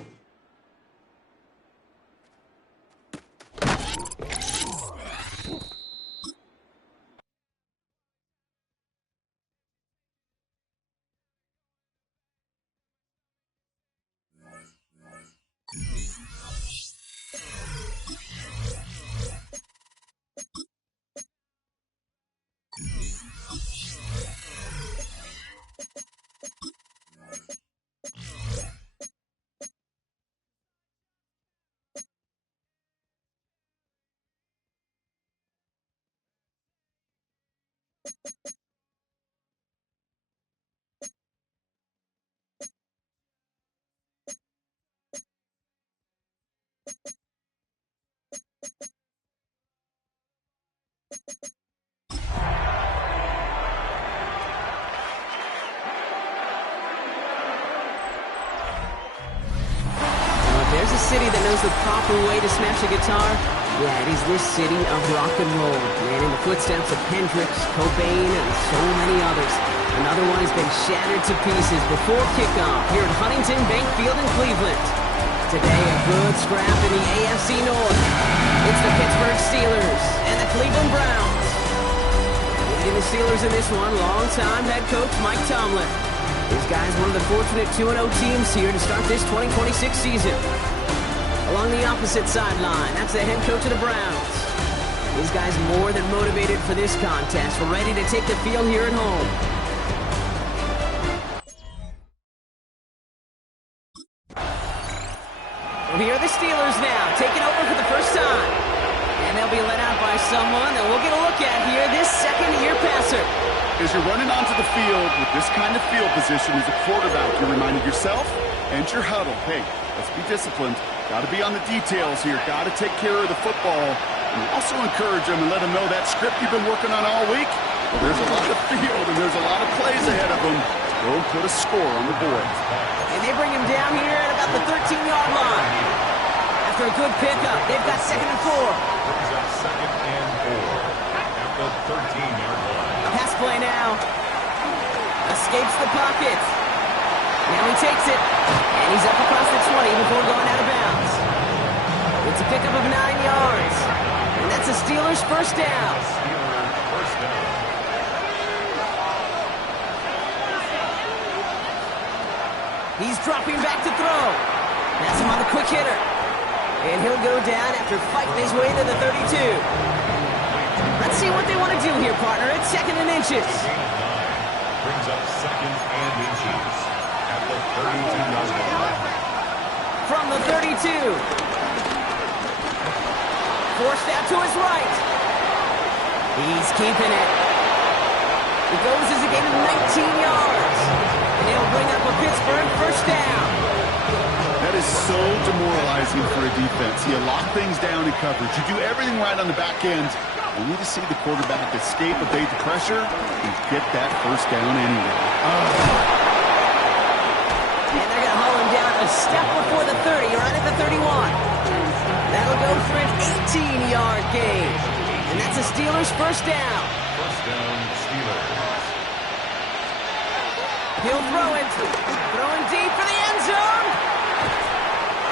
There's a city that knows the proper way to smash a guitar. Yeah, it is this city of rock and roll. Man, in the footsteps of Hendrix, Cobain, and so many others. Another one has been shattered to pieces before kickoff here at Huntington Bank Field in Cleveland. Today, a good scrap in the AFC North. It's the Pittsburgh Steelers and the Cleveland Browns. Leading the Steelers in this one, longtime head coach Mike Tomlin. This guy's one of the fortunate 2-0 teams here to start this 2026 season. Along the opposite sideline, that's the head coach of the Browns. These guys more than motivated for this contest, ready to take the field here at home. Well, here are the Steelers now, taking over for the first time. And they'll be led out by someone that we'll get a look at here, this second-year passer. As you're running onto the field with this kind of field position as a quarterback, you're reminding yourself and your huddle, hey, let's be disciplined. Got to be on the details here. Got to take care of the football. And also encourage them and let them know that script you've been working on all week, well, there's a lot of field and there's a lot of plays ahead of them. Go and put a score on the board. And they bring him down here at about the 13-yard line. After a good pickup, they've got 2nd and 4. Brings up 2nd and 4 at the 13-yard line. Pass play now. Escapes the pocket. Now he takes it. And he's up across the 20 before going out of bounds. It's a pickup of 9 yards. And that's a Steelers first down. Steelers first down. He's dropping back to throw. That's him on the quick hitter. And he'll go down after fighting his way to the 32. Let's see what they want to do here, partner. It's 2nd and inches. Brings up 2nd and inches at the 32-yard line. From the 32. Forced out to his right. He's keeping it. It goes as a gain of 19 yards. And he'll bring up a Pittsburgh first down. is so demoralizing for a defense. You lock things down in coverage. You do everything right on the back end. You need to see the quarterback escape, evade the pressure, and get that first down anyway. And they're going to haul him down a step before the 30, right at the 31. That'll go for an 18-yard gain. And that's a Steelers first down. First down, Steelers. He'll throw it. Throwing deep for the end zone.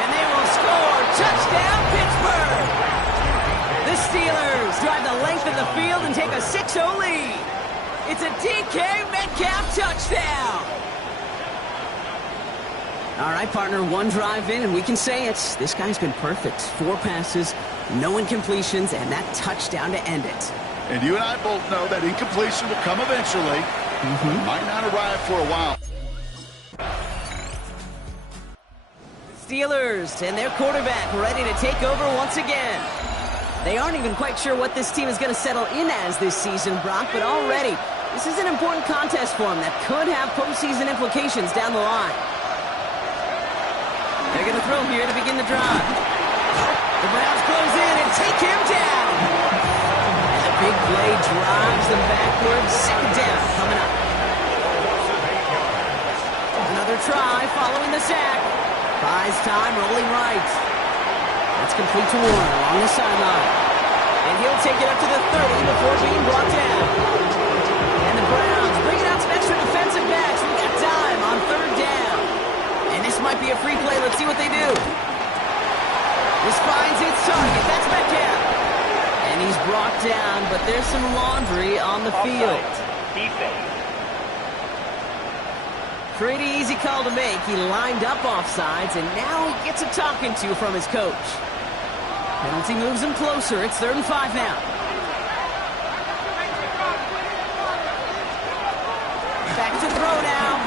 And they will score. Touchdown, Pittsburgh. The Steelers drive the length of the field and take a 6-0 lead. It's a DK Metcalf touchdown. All right, partner, one drive in, and we can say it. This guy's been perfect. 4 passes, no incompletions, and that touchdown to end it. And you and I both know that incompletion will come eventually. Might not arrive for a while. Steelers and their quarterback ready to take over once again. They aren't even quite sure what this team is going to settle in as this season, Brock, but already this is an important contest for them that could have postseason implications down the line. They're going to throw here to begin the drive. The Browns close in and take him down. And the big play drives them backwards. Second down coming up. Another try following the sack. Buys time, rolling right. That's complete to Warren along the sideline. And he'll take it up to the 30 before being brought down. And the Browns bringing out some extra defensive backs. We got time on third down. And this might be a free play. Let's see what they do. This finds its target. That's Metcalf. And he's brought down, but there's some laundry on the field. Pretty easy call to make. He lined up offsides, and now he gets a talking to from his coach. Penalty moves him closer. It's 3rd and 5 now. Back to throw now.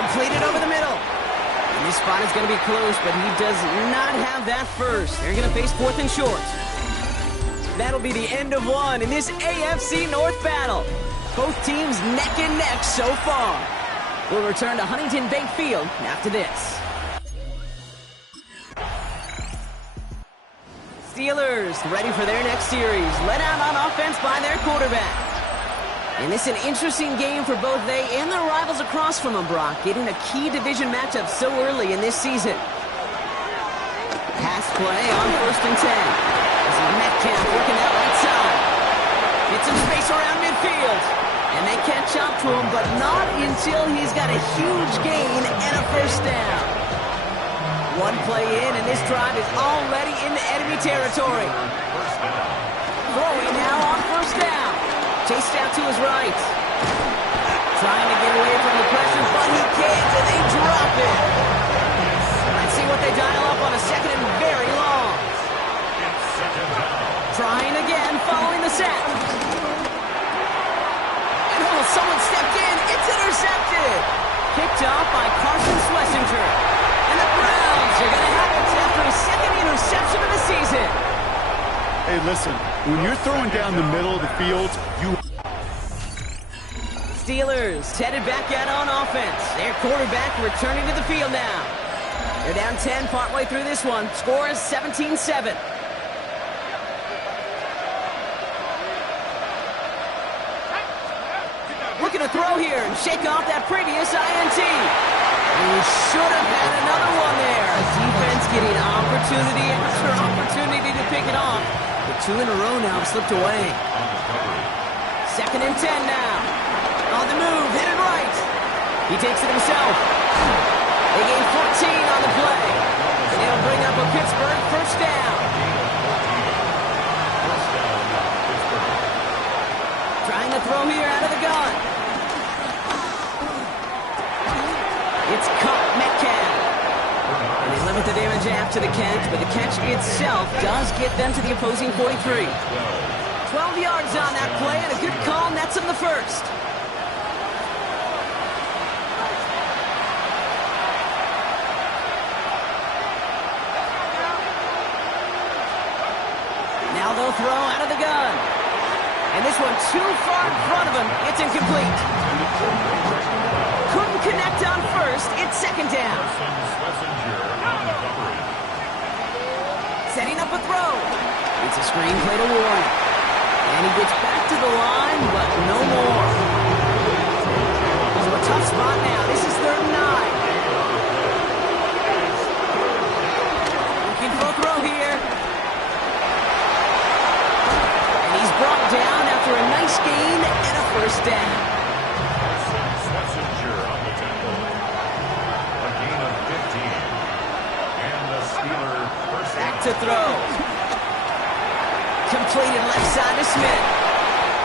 Completed over the middle. And this spot is going to be close, but he does not have that first. They're going to face 4th and short. That'll be the end of one in this AFC North battle. Both teams neck and neck so far. We'll return to Huntington Bank Field after this. Steelers ready for their next series. Led out on offense by their quarterback. And this is an interesting game for both they and their rivals across from them, Brock, getting a key division matchup so early in this season. Pass play on 1st and 10. This is Metcalf working that right side. Gets some space around midfield. And they catch up to him, but not until he's got a huge gain and a first down. One play in, and this drive is already into enemy territory. Throwing now on 1st down. Chased out to his right. Trying to get away from the pressure, but he can't, and they drop it. Let's see what they dial up on a 2nd and very long. Trying again, following the sack. And oh, someone stepped in. It's intercepted. Picked off by Carson Schlesinger. And the Browns are going to have it after his 2nd interception of the season. Hey, listen, when you're throwing down the middle of the field, you... Steelers headed back out on offense. Their quarterback returning to the field now. They're down 10 partway through this one. Score is 17-7. Looking to throw here and shake off that previous INT. He should have had another one there. Defense getting opportunity after opportunity to pick it off. The 2 in a row now have slipped away. 2nd and 10 now. On the move, hit it right. He takes it himself. They gain 14 on the play. And it'll bring up a Pittsburgh first down. Trying to throw here out of the gun. It's caught Metcalf. And they limit the damage after the catch, but the catch itself does get them to the opposing 43. 12 yards on that play, and a good call nets him the first. Now they'll throw out of the gun. And this one too far in front of him. It's incomplete. Couldn't couldn't connect on first. It's second down. Setting up a throw. It's a screen play to Warren. And he gets back to the line, but no more. So a tough spot now. This is 3rd and 9. Looking for a throw here. And he's brought down after a nice gain and a first down. Schlesinger on the tackle. A gain of 15. And the Steelers first Back to throw. Completed left side to Smith.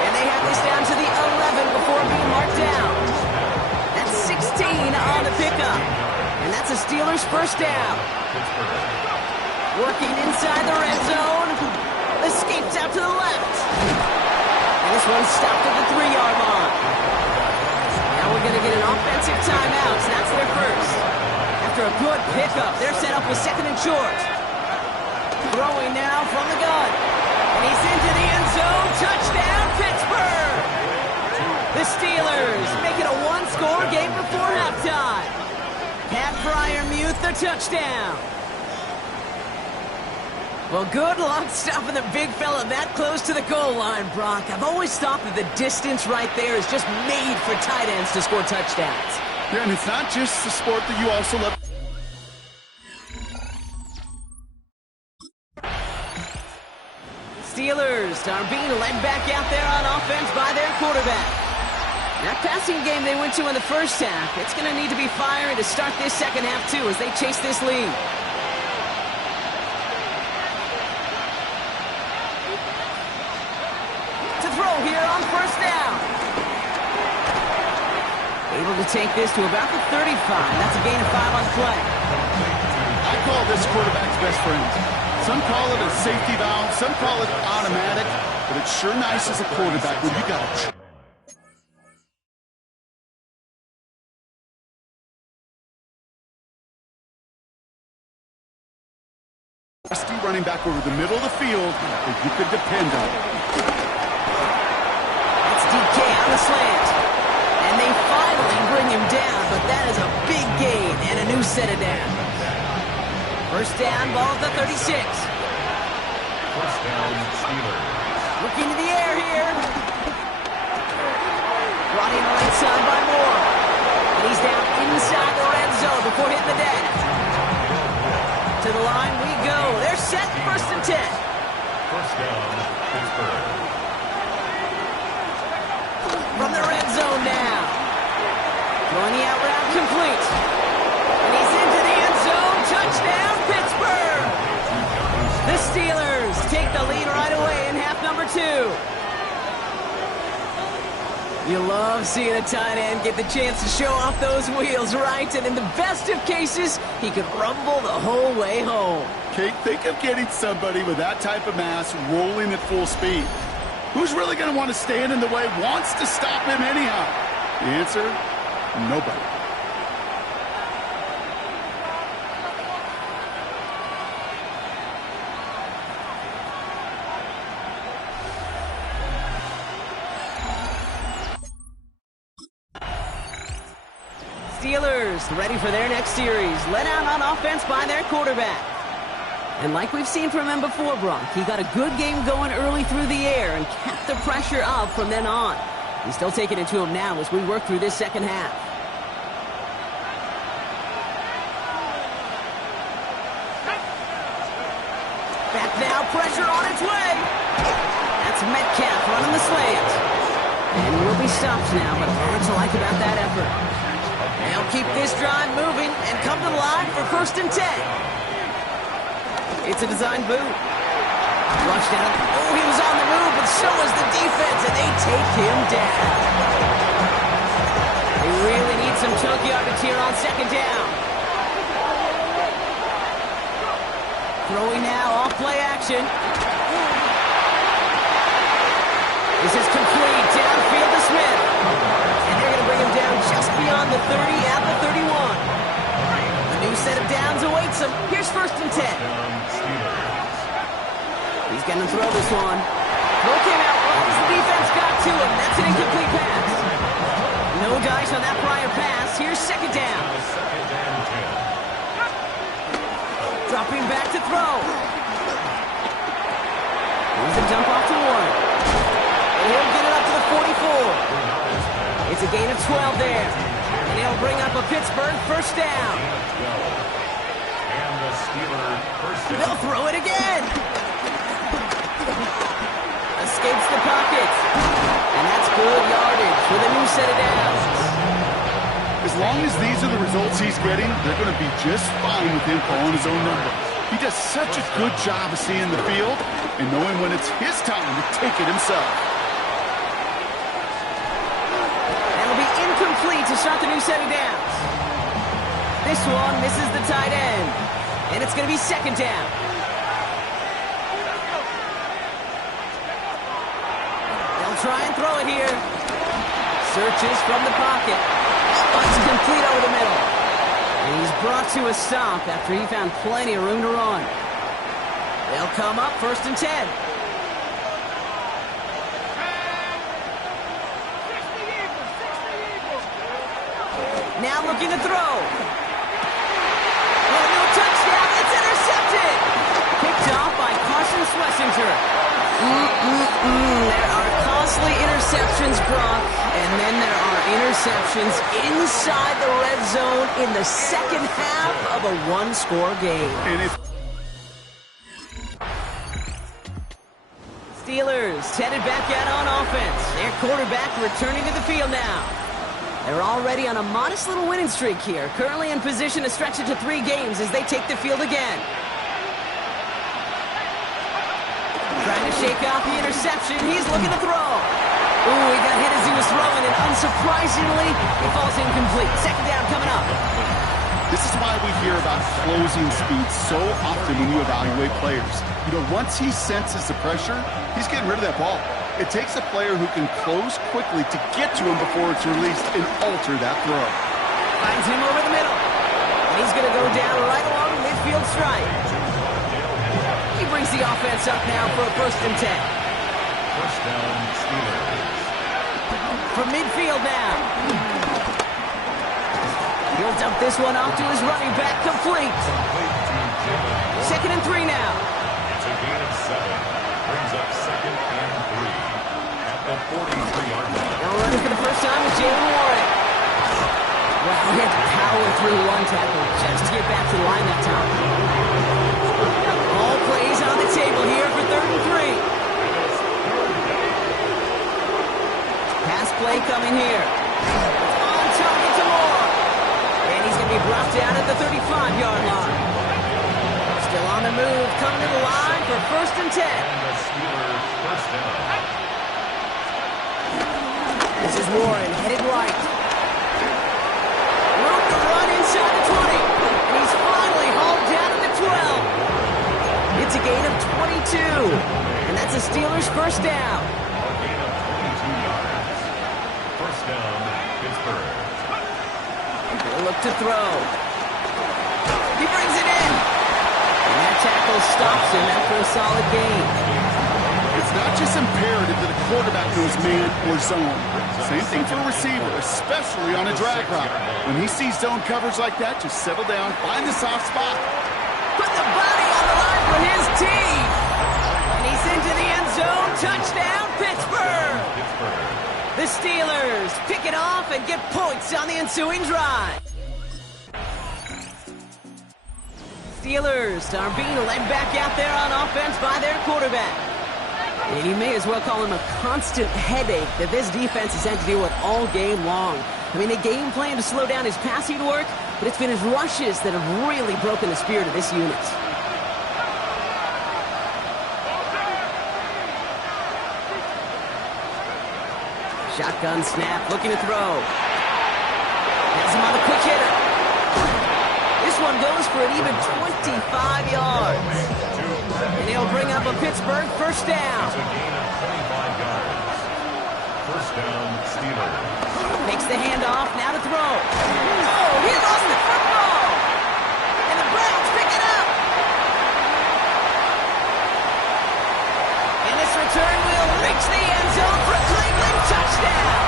And they have this down to the 11 before being marked down. That's 16 on the pickup. And that's a Steelers first down. Working inside the red zone. Escapes out to the left. And this one's stopped at the 3-yard line. Now we're going to get an offensive timeout. So that's their first. After a good pickup, they're set up with 2nd and short. Throwing now from the gun. And he's into the end zone. Touchdown, Pittsburgh! The Steelers make it a 1-score game before halftime. Pat Fryermuth, the touchdown. Well, good luck stopping the big fella that close to the goal line, Brock. I've always thought that the distance right there is just made for tight ends to score touchdowns. Yeah, and it's not just the sport that you also love. Steelers are being led back out there on offense by their quarterback. That passing game they went to in the first half, it's going to need to be firing to start this second half, too, as they chase this lead. To throw here on first down. Able to take this to about the 35. That's a gain of 5 on the play. I call this quarterback's best friend. Some call it a safety valve, some call it automatic, but it's sure nice as a quarterback when you got a trusty running back over the middle of the field that you could depend on. That's DK on the slant. And they finally bring him down, but that is a big gain and a new set of downs. First down, ball at the 36. First down, Steelers. Looking to the air here. Brought in right side by Moore. And he's down inside the red zone before hitting the deck. To the line we go. They're set, 1st and 10. First down, Pittsburgh. From the red zone now. Throwing the out route complete. And he's into the end zone. Touchdown, Pittsburgh! The Steelers take the lead right away in half number 2. You love seeing a tight end get the chance to show off those wheels, right? And in the best of cases, he could rumble the whole way home. Kate, think of getting somebody with that type of mass rolling at full speed. Who's really going to want to stand in the way, wants to stop him anyhow? The answer, nobody. Steelers ready for their next series, led out on offense by their quarterback. And like we've seen from him before, Brock, he got a good game going early through the air and kept the pressure up from then on. He's still taking it to him now as we work through this second half. Back now, pressure on its way. That's Metcalf running the slant. And we'll be stopped now, but lots to like about that effort. They'll keep this drive moving and come to the line for 1st and 10. It's a design boot. Flushed down. Oh, he was on the move, but so was the defense, and they take him down. They really need some chunk yardage here on second down. Throwing now, off play action. This is complete, downfield to Smith. And they're going to bring him down just beyond the 30 at the 31. A new set of downs awaits him. Here's 1st and 10. He's going to throw this one. Throw came out wrong as the defense got to him. That's an incomplete pass. No dice on that prior pass. pass. Here's second down. Second and 10. Dropping back to throw. Here's the dump off to Warren. And he'll get it up to the 44. It's a gain of 12 there. And he'll bring up a Pittsburgh first down. And the Steelers first down. They'll throw it again. Escapes the pocket. And that's good yardage with a new set of downs. As long as these are the results he's getting, they're going to be just fine with him calling his own number. He does such a good job of seeing the field and knowing when it's his time to take it himself. That'll be incomplete to start the new set of downs. This one misses the tight end. And it's going to be second down. They'll try and throw it here. Searches from the pocket. It's complete over the middle. And he's brought to a stop after he found plenty of room to run. They'll come up first and 10. Now looking to throw. Oh, no touchdown. It's intercepted. Picked off by Carson Schlesinger. There are costly interceptions, Brock, and then there are interceptions inside the red zone in the second half of a one-score game. And if Steelers headed back out on offense. Their quarterback returning to the field now. They're already on a modest little winning streak here, currently in position to stretch it to 3 games as they take the field again. Trying to shake off the interception. He's looking to throw. Ooh, he got hit as he was throwing, and unsurprisingly, he falls incomplete. Second down coming up. this is why we hear about closing speed so often when you evaluate players. You know, once he senses the pressure, he's getting rid of that ball. It takes a player who can close quickly to get to him before it's released and alter that throw. Finds him over the middle. And he's going to go down right along the midfield stripe. He brings the offense up now for a first and 10. First down, Steelers. From midfield now. He'll dump this one off to his running back, complete. Second and 3 now. It's a gain of 7. Brings up second and 3 at the 43-yard line. Now running for the first time is Jalen Warren. Well, he had to power through one tackle just to get back to the line that time. All plays on the table here for 3rd and 3. Pass play coming here. On target to Moore. And he's going to be brought down at the 35-yard line. Still on the move, coming to the line for first and 10. And the Steelers first down. This is Warren, headed right. Room to run inside the 20. And he's finally hauled down at the 12. It's a gain of 22. And that's a Steelers first down. A gain of 22 yards. First down, Pittsburgh. He'll look to throw. He brings it in. And that tackle stops him after a solid gain. It's not just imperative that a quarterback knows man or zone. Same thing for a receiver, especially on a drag route. When he sees zone coverage like that, just settle down, find the soft spot. Put the body on the line for his team. And he's into the end zone. Touchdown, Pittsburgh. The Steelers pick it off and get points on the ensuing drive. Steelers are being led back out there on offense by their quarterback. And you may as well call him a constant headache that this defense has had to deal with all game long. I mean, they game plan to slow down his passing work, but it's been his rushes that have really broken the spirit of this unit. Shotgun snap, looking to throw. Has him on the quick hitter. This one goes for an even 25 yards. And he'll bring up a Pittsburgh first down. It's a gain of 25 yards. First down, Steelers. Makes the handoff, now to throw. Oh, he lost the football. And the Browns pick it up. And this return will reach the end zone for a Cleveland touchdown.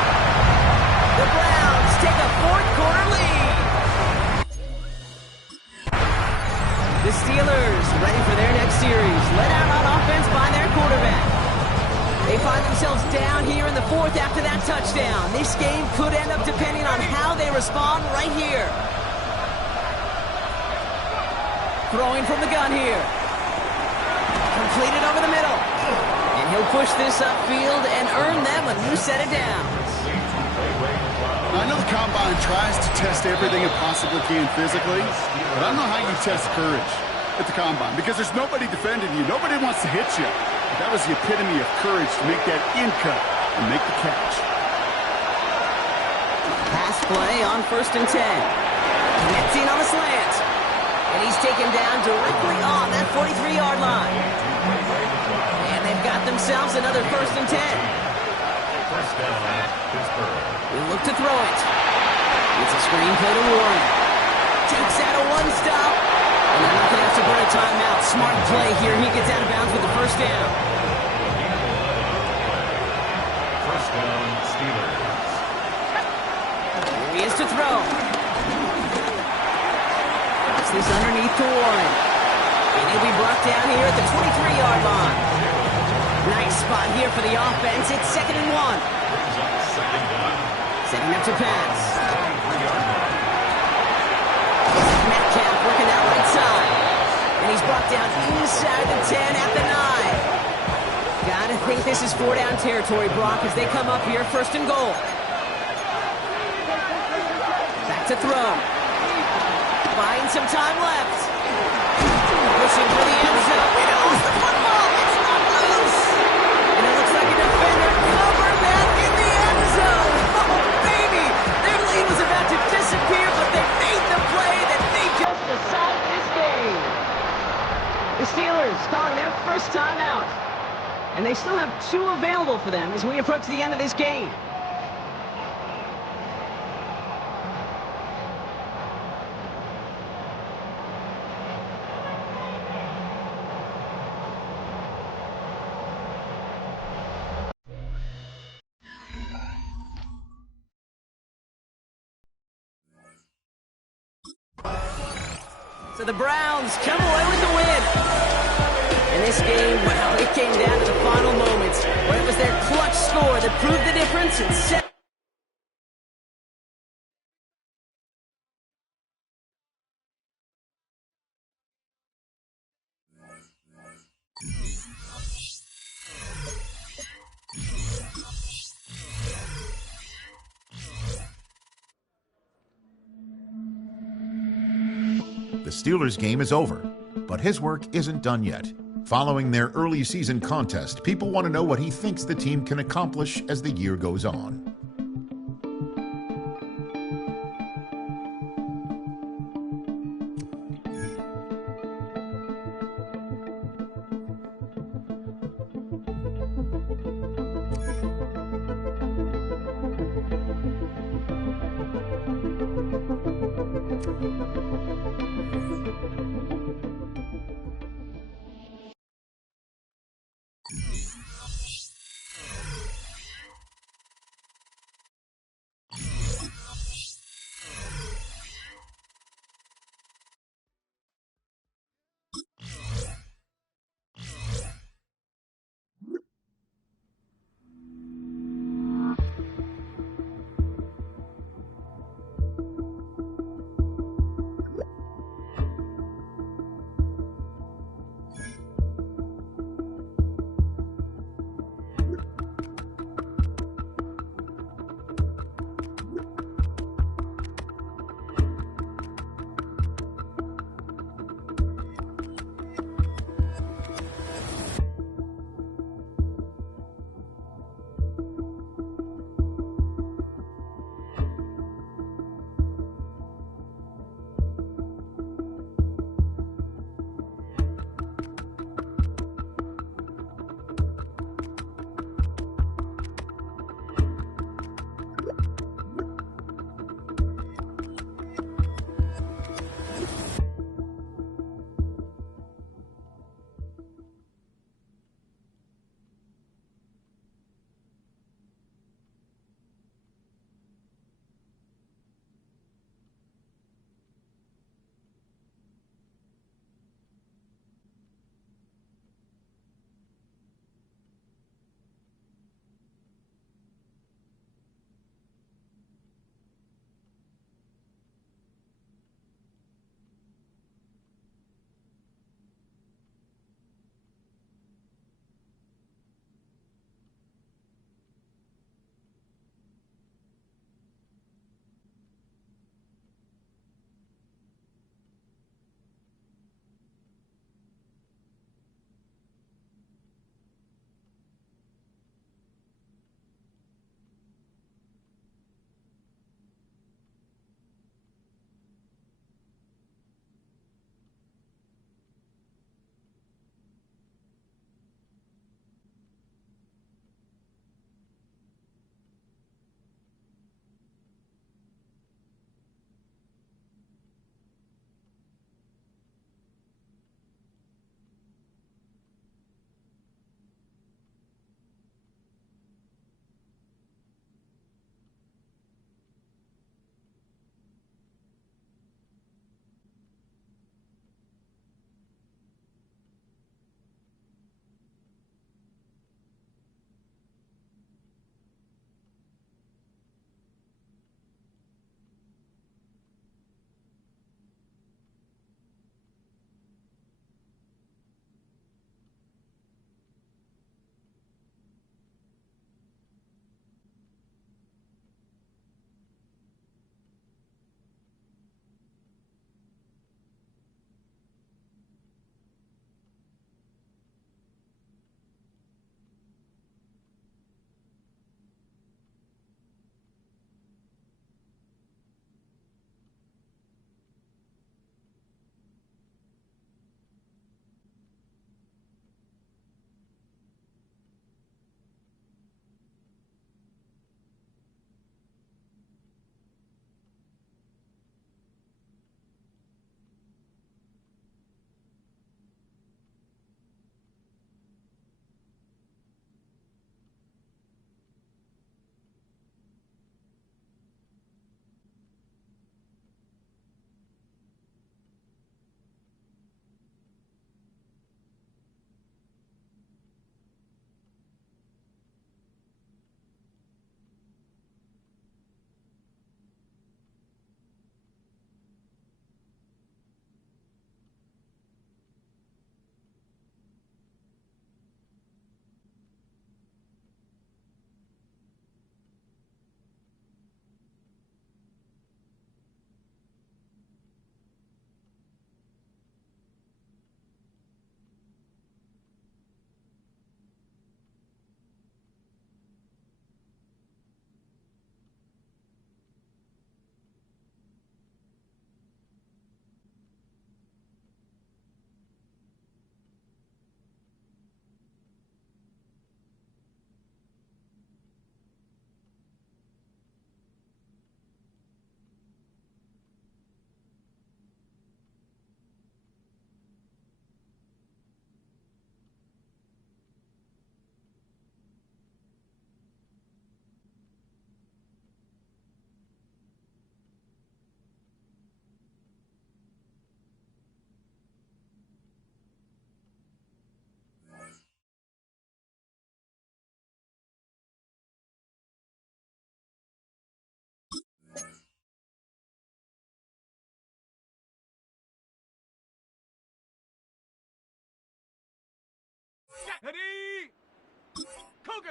The Browns take a fourth quarter lead. Steelers ready for their next series. Led out on offense by their quarterback. They find themselves down here in the fourth after that touchdown. This game could end up depending on how they respond right here. Throwing from the gun here. Completed over the middle. And he'll push this upfield and earn them a new set of downs. I know the Combine tries to test everything it possibly can physically, but I don't know how you test courage at the Combine because there's nobody defending you. Nobody wants to hit you. But that was the epitome of courage to make that in cut and make the catch. Pass play on 1st and 10. Connecting on a slant. And he's taken down directly on that 43-yard line. And they've got themselves another 1st and 10. First down, Pittsburgh. We'll look to throw it. It's a screen play to Warren. Takes out a one-stop. And they're not going to have to burn a timeout. Smart play here. He gets out of bounds with the first down. First down, Steelers. Here he is to throw. Pass this underneath to Warren. And he'll be brought down here at the 23-yard line. Nice spot here for the offense. It's 2nd and 1. Setting up to pass. Metcalf working out right side. And he's brought down inside the 10 at the 9. Gotta think this is 4-down territory, Brock, as they come up here 1st and goal. Back to throw. Buying some time left. Pushing for the end zone. And it's the football. It's not loose. And it looks like a defender covered that in the end zone. Oh, baby. Their lead was about to disappear, but they made the play that they just decided this game. The Steelers calling their first time out. And they still have 2 available for them as we approach the end of this game. So the Browns come away with the win. And this game, well, it came down to the final moments where it was their clutch score that proved the difference and set. The Steelers' game is over, but his work isn't done yet. Following their early season contest, people want to know what he thinks the team can accomplish as the year goes on.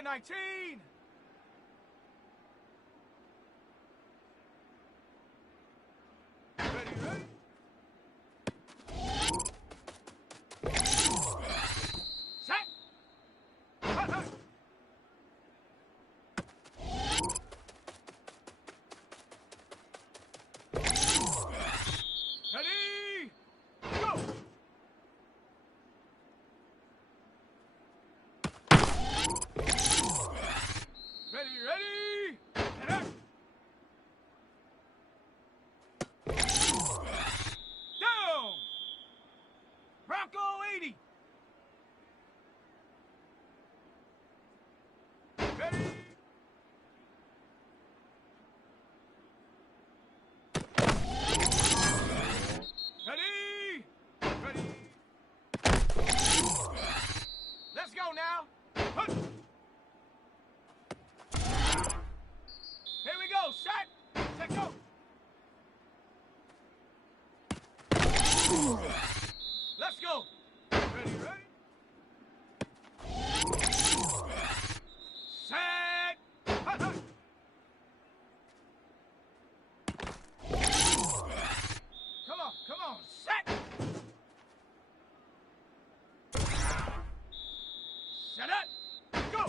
19. Ready. Set. Ready. Go. Ready. And up. Down. Bronco 80. Ready. Ready. Let's go now. Hup. Here we go. Set, go. Let's go. Ready. Set. Hut. Come on. Set. Set up. Go.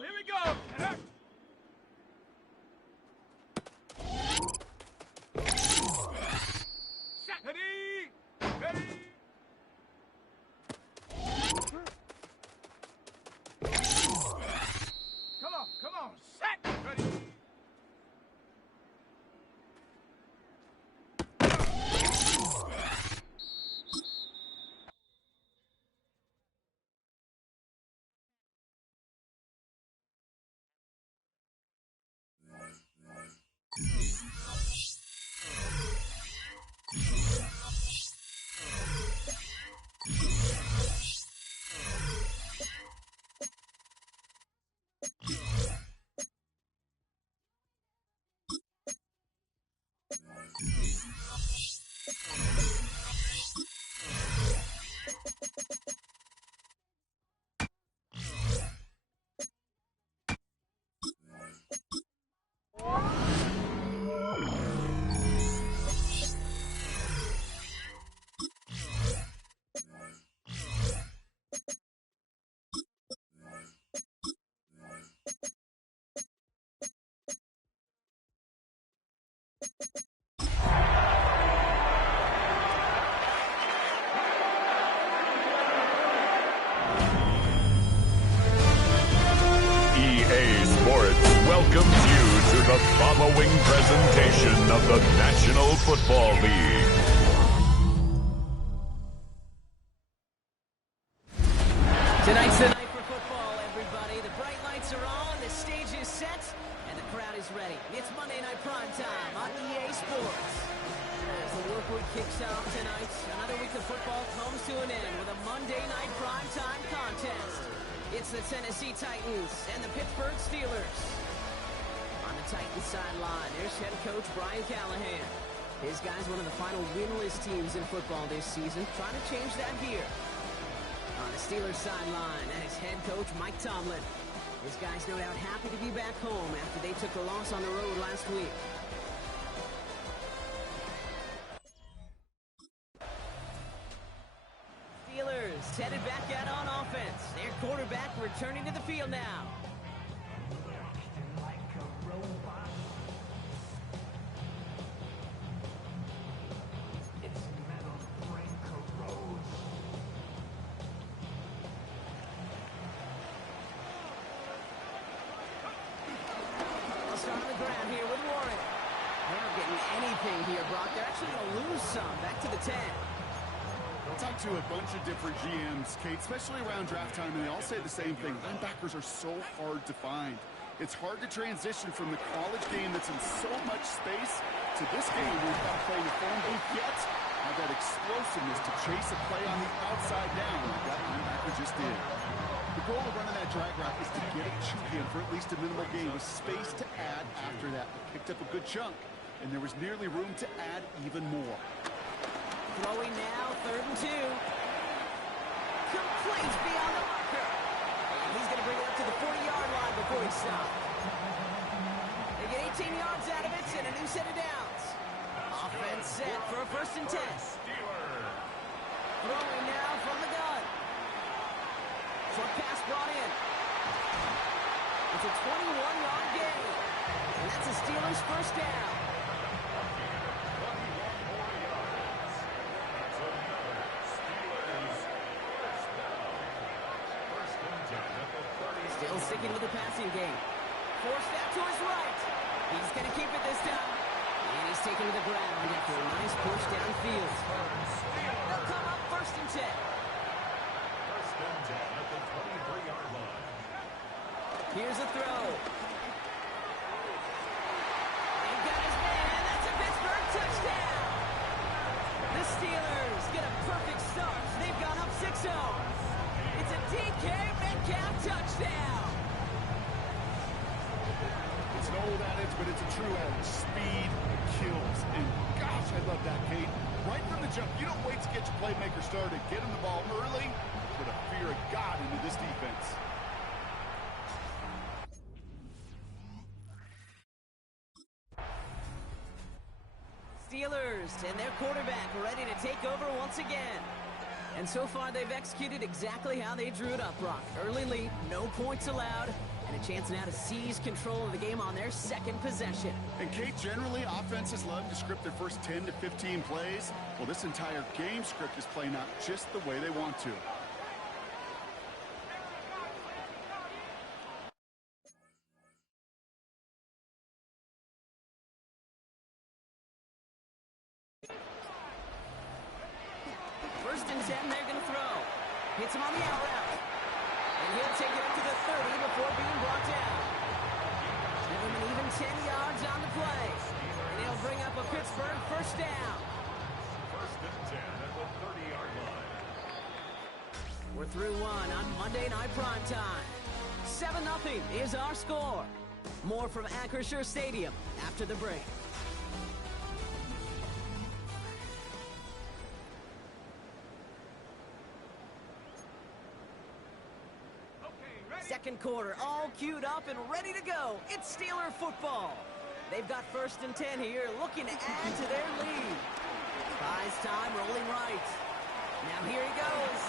Here we go. Set up. Set. Ready. Come on. Set. Ready. welcomes you to the following presentation of the National Football League. Tonight's the night for football, everybody. The bright lights are on, the stage is set, and the crowd is ready. It's Monday Night Primetime on EA Sports. As the work week kicks off tonight, another week of football comes to an end with a Monday Night Primetime contest. It's the Tennessee Titans and the Pittsburgh Steelers. On the Titans sideline, there's head coach Brian Callahan. His guy's one of the final winless teams in football this season, trying to change that gear. On the Steelers sideline, that is head coach Mike Tomlin. His guys no doubt happy to be back home after they took a loss on the road last week. Steelers headed back out on offense. Their quarterback returning to the field now. Here, Brock. They're actually going to lose some. Back to the 10. I'll talk to a bunch of different GMs, Kate, especially around draft time, and they all say the same thing. Linebackers are so hard to find. It's hard to transition from the college game that's in so much space to this game where you've got to play the phone booth yet. Have that explosiveness to chase a play on the outside down like that linebacker just did. The goal of running that drag route is to get it to him for at least a minimal gain with space to add after that. They picked up a good chunk. And there was nearly room to add even more. Throwing now, 3rd and 2. Complete He's beyond the marker. And he's going to bring it up to the 40-yard line before he stops. They get 18 yards out of it and a new set of downs. Offense set for a 1st and 10. Throwing now from the gun. Short pass brought in. It's a 21-yard gain. And that's the Steelers' 1st down. Still sticking with the passing game. Forced that to his right. He's going to keep it this time. And he's taken to the ground after a nice push downfield. They'll come up 1st and 10. 1st and 10 at the 23-yard line. Here's a throw. They've got his man. That's a Pittsburgh touchdown. The Steelers get a perfect start. They've gone up 6-0. It's a DK Metcalf touchdown. It's an old adage, but it's a true adage. Speed kills. And gosh, I love that, Kate. Right from the jump, you don't wait to get your playmaker started. Get him the ball early. Put a fear of God into this defense. Steelers and their quarterback ready to take over once again. And so far, they've executed exactly how they drew it up, Brock. Early lead, no points allowed, and a chance now to seize control of the game on their 2nd possession. And Kate, generally, offenses love to script their first 10 to 15 plays. Well, this entire game script is playing out just the way they want to. First and 10, they're going to throw. Hits him on the out route. And he'll take it up to the 30 before being brought down. Give him an even 10 yards on the play. And he'll bring up a Pittsburgh 1st down. 1st and 10 at the 30-yard line. We're through one on Monday Night Primetime. 7-0 is our score. More from Acrisure Stadium after the break. Second quarter, all queued up and ready to go. It's Steeler football. They've got 1st and 10 here, looking to add to their lead. Buys time, rolling right. Now here he goes.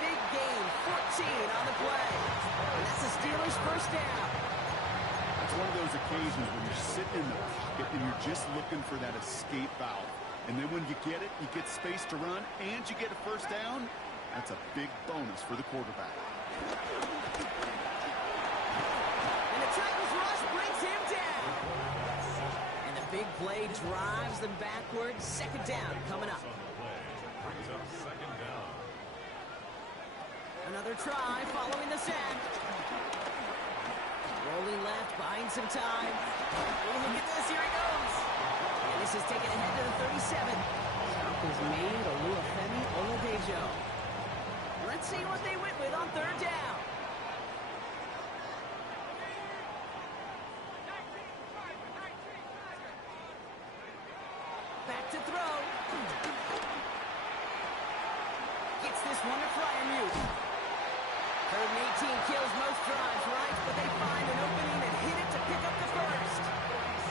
Big gain, 14 on the play. And that's the Steelers' 1st down. It's one of those occasions when you're sitting in the pocket and you're just looking for that escape valve. And then when you get it, you get space to run, and you get a 1st down. That's a big bonus for the quarterback. And the Titans rush brings him down. And the big play drives them backwards. 2nd down coming up. Brings up 2nd down. Another try following the sack. Rolling left, buying some time. Oh, look at this, here he goes. And this is taken ahead to the 37. Stop is made, Oluwafemi Oladejo. Let's see what they went with on 3rd down. Back to throw. Gets this one to Fryermuth. 3rd and 18 kills most drives, right? But they find an opening and hit it to pick up the 1st.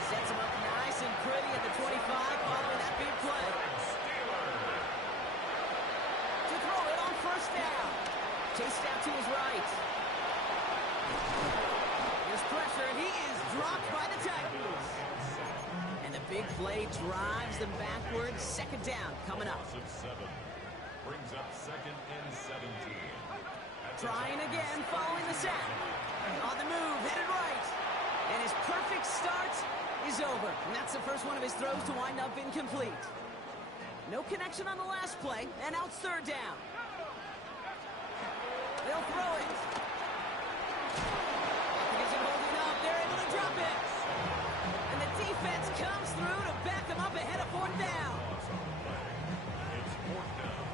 Sets him up nice and pretty at the 25 following that big play. To throw it on 1st down. Chased out to his right. There's pressure, and he is dropped by the Titans. And the big play drives them backwards. 2nd down coming up. Loss of 7. Brings up 2nd and 17. Trying again following the sack. On the move, headed right. And his perfect start is over. And that's the first one of his throws to wind up incomplete. No connection on the last play, and out 3rd down. They'll throw it. Isn't holding up. They're able to drop it. And the defense comes through to back them up ahead of 4th down. It's 4th down.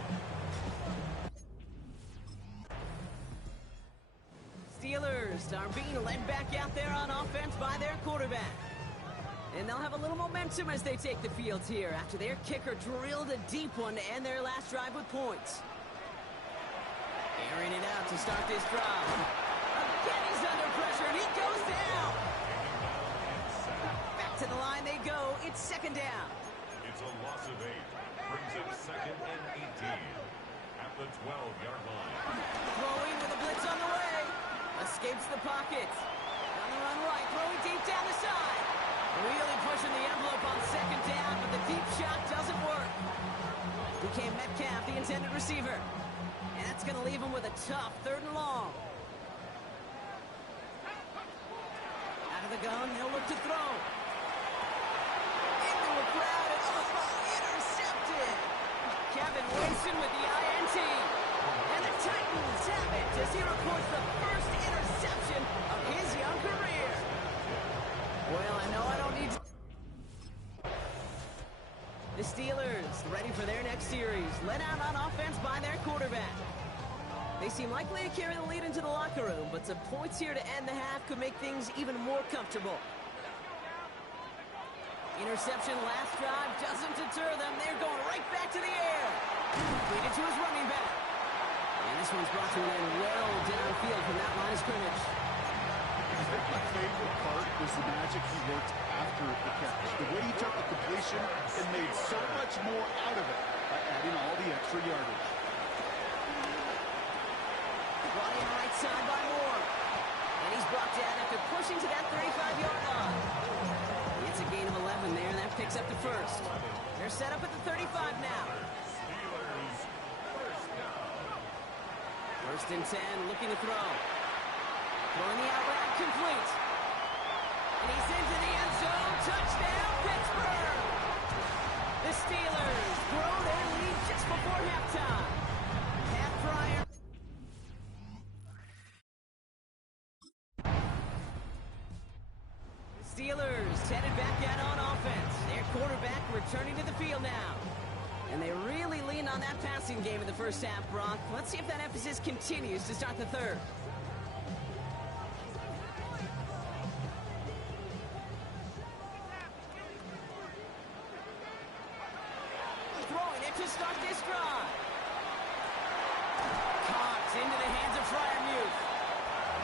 Steelers are being led back out there on offense by their quarterback. And they'll have a little momentum as they take the field here after their kicker drilled a deep one to end their last drive with points. Airing it out to start this drive. Again, he's under pressure, and he goes down. Back to the line they go. It's second down. It's a loss of 8. Brings up second and 18 at the 12-yard line. Throwing with a blitz on the way. Escapes the pocket. On the run right, throwing deep down the side. Really pushing the envelope on second down, but the deep shot doesn't work. Became Metcalf, the intended receiver. And that's going to leave him with a tough 3rd and long. Out of the gun, they'll look to throw. Into a crowd, and intercepted. Kevin Winston with the INT. And the Titans have it as he records the first interception of his young career. Well, I know I don't need to... The Steelers ready for their next series, led out on offense by their quarterback. They seem likely to carry the lead into the locker room, but some points here to end the half could make things even more comfortable. Interception last drive doesn't deter them. They're going right back to the air. Completed to his running back. And this one's brought to an end well downfield from that line of scrimmage. I think my favorite part was the magic he worked after the catch. The way he took the completion and made so much more out of it by adding all the extra yardage. Brought in right side by Moore. And he's brought down after pushing to that 35-yard line. It's a gain of 11 there, and that picks up the first. They're set up at the 35 now. Steelers, first down. 1st and 10, looking to throw. Throwing the out route, complete. And he's into the end zone. Touchdown, Pittsburgh! The Steelers grow their lead just before halftime. Pat Pryor. The Steelers headed back out on offense. Their quarterback returning to the field now. And they really leaned on that passing game in the first half, Brock. Let's see if that emphasis continues to start the third. Throwing it to start this drive. Caught into the hands of Fryermuth.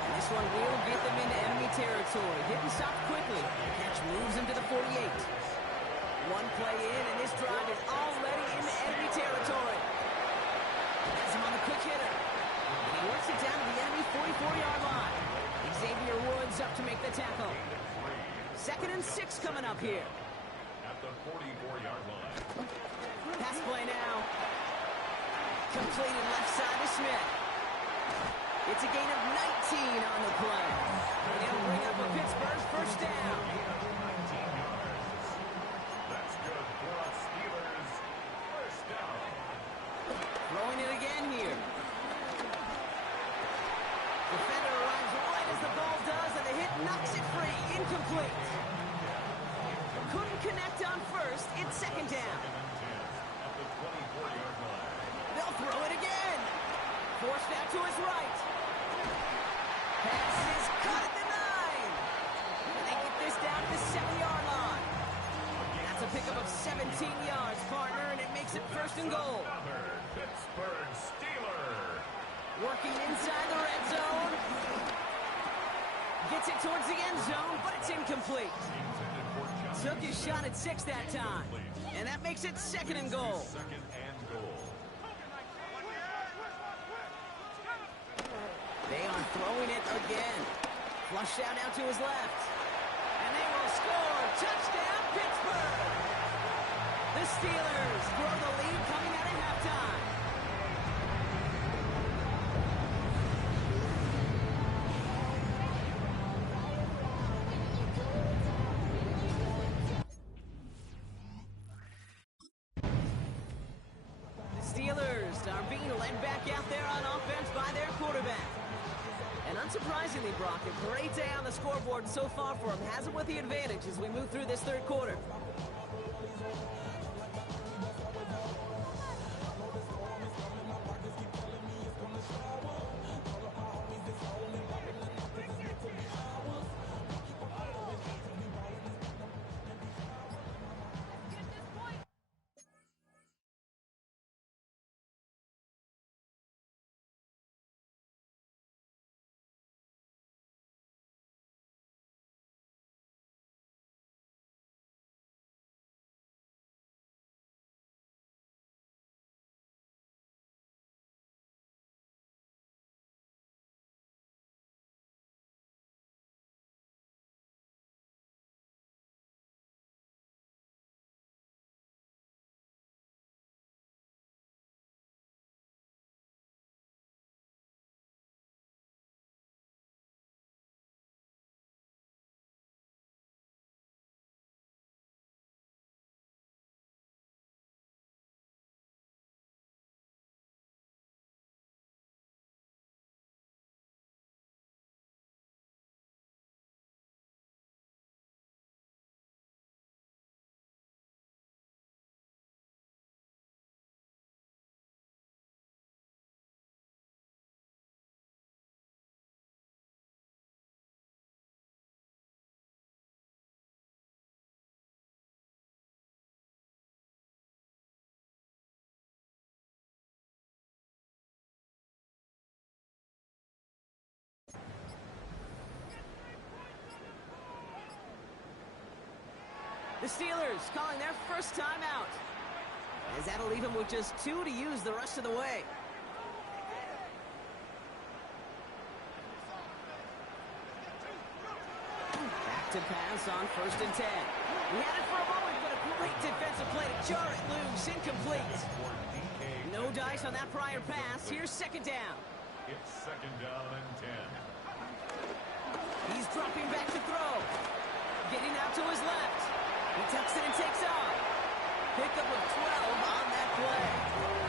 And this one will get them into enemy territory. Hit and stop quickly. The catch moves him to the 48. One play in, and this drive is already into enemy territory. Has him on the quick hitter. And he works it down to the enemy 44-yard line. Xavier Woods up to make the tackle. 2nd and 6 coming up here. At the 44-yard line. Pass play now. Completed left side to Smith. It's a gain of 19 on the play. And it'll bring up a Pittsburgh's first down. That's good for us Steelers. First down. Throwing it again here. Defender arrives right as the ball does, and the hit knocks it free. Incomplete. Couldn't connect on first. It's 2nd down. At the 24-yard line. They'll throw it again. Forced out to his right. Pass is cut at the 9. And they get this down to the 7-yard line. That's a pickup of 17 yards, partner, and it makes it 1st and goal. Another Pittsburgh Steeler. Working inside the red zone. Gets it towards the end zone, but it's incomplete. Took his shot at 6 that time. And that makes it 2nd and goal. Second and goal. They are throwing it again. Flushed out now to his left. And they will score. Touchdown, Pittsburgh! The Steelers grow the lead coming out of halftime. Steelers are being led back out there on offense by their quarterback. And unsurprisingly, Brock, a great day on the scoreboard so far for him. Has him with the advantage as we move through this 3rd quarter. The Steelers calling their first timeout, as that'll leave them with just 2 to use the rest of the way. Back to pass on 1st and 10. We had it for a moment, but a great defensive play to jar it loose. Incomplete. No dice on that prior pass. Here's 2nd down. It's 2nd down and 10. He's dropping back to throw. Getting out to his left. He tucks it and takes off. Pickup of 12 on that play.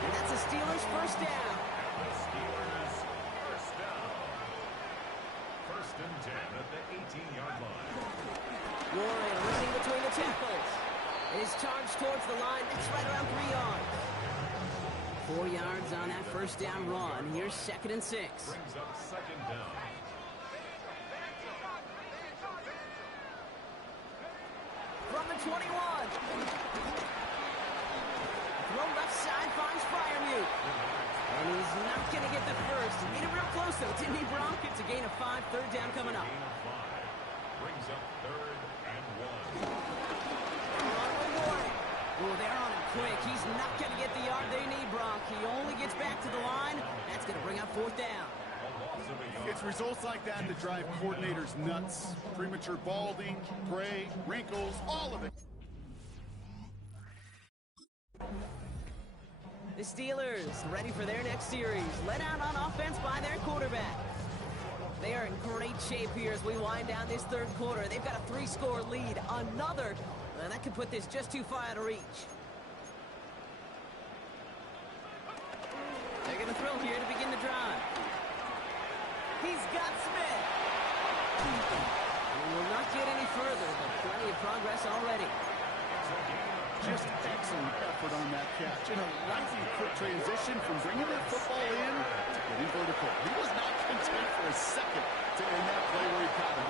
And that's the Steelers' first down. The Steelers' first down. 1st and 10 at the 18-yard line. Warren running between the tackles. Is charged towards the line. That's right around 3 yards. 4 yards on that first down run. Here's 2nd and 6. Brings up 2nd down. From the 21. Throw left side finds Freiermuth. And he's not going to get the first. He made it real close, though, didn't he, Bronk? It's a gain of 5. 3rd down coming up. Gain of 5. Brings up 3rd and 1. Oh, they're on him quick. He's not going to get the yard they need, Bronk. He only gets back to the line. That's going to bring up 4th down. It's results like that that drive coordinators nuts. Premature balding, gray, wrinkles, all of it. The Steelers ready for their next series. Led out on offense by their quarterback. They are in great shape here as we wind down this 3rd quarter. They've got a 3-score lead. Another, that could put this just too far out of reach. They're going to throw here to begin the drive. He's got Smith. He will not get any further, but plenty of progress already. Just excellent effort on that catch. And a lightning quick transition from bringing that football in to getting vertical. He was not content for a second to end that play where he caught it.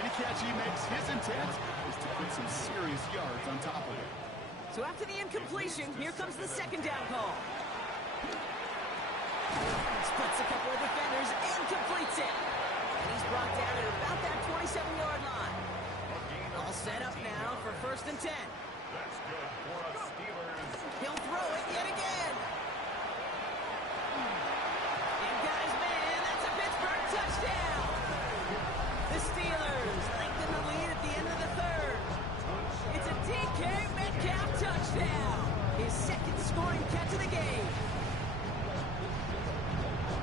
Any catch he makes, his intent is to put some serious yards on top of it. So after the incompletion, here comes the 2nd down call. Splits a couple of defenders and completes it. And he's brought down at about that 27-yard line. All set up now for 1st and 10. That's good for us Steelers. He'll throw it yet again. And guys, man, that's a Pittsburgh touchdown. The Steelers lengthen the lead at the end of the 3rd. It's a DK Metcalf touchdown. His 2nd scoring catch of the game.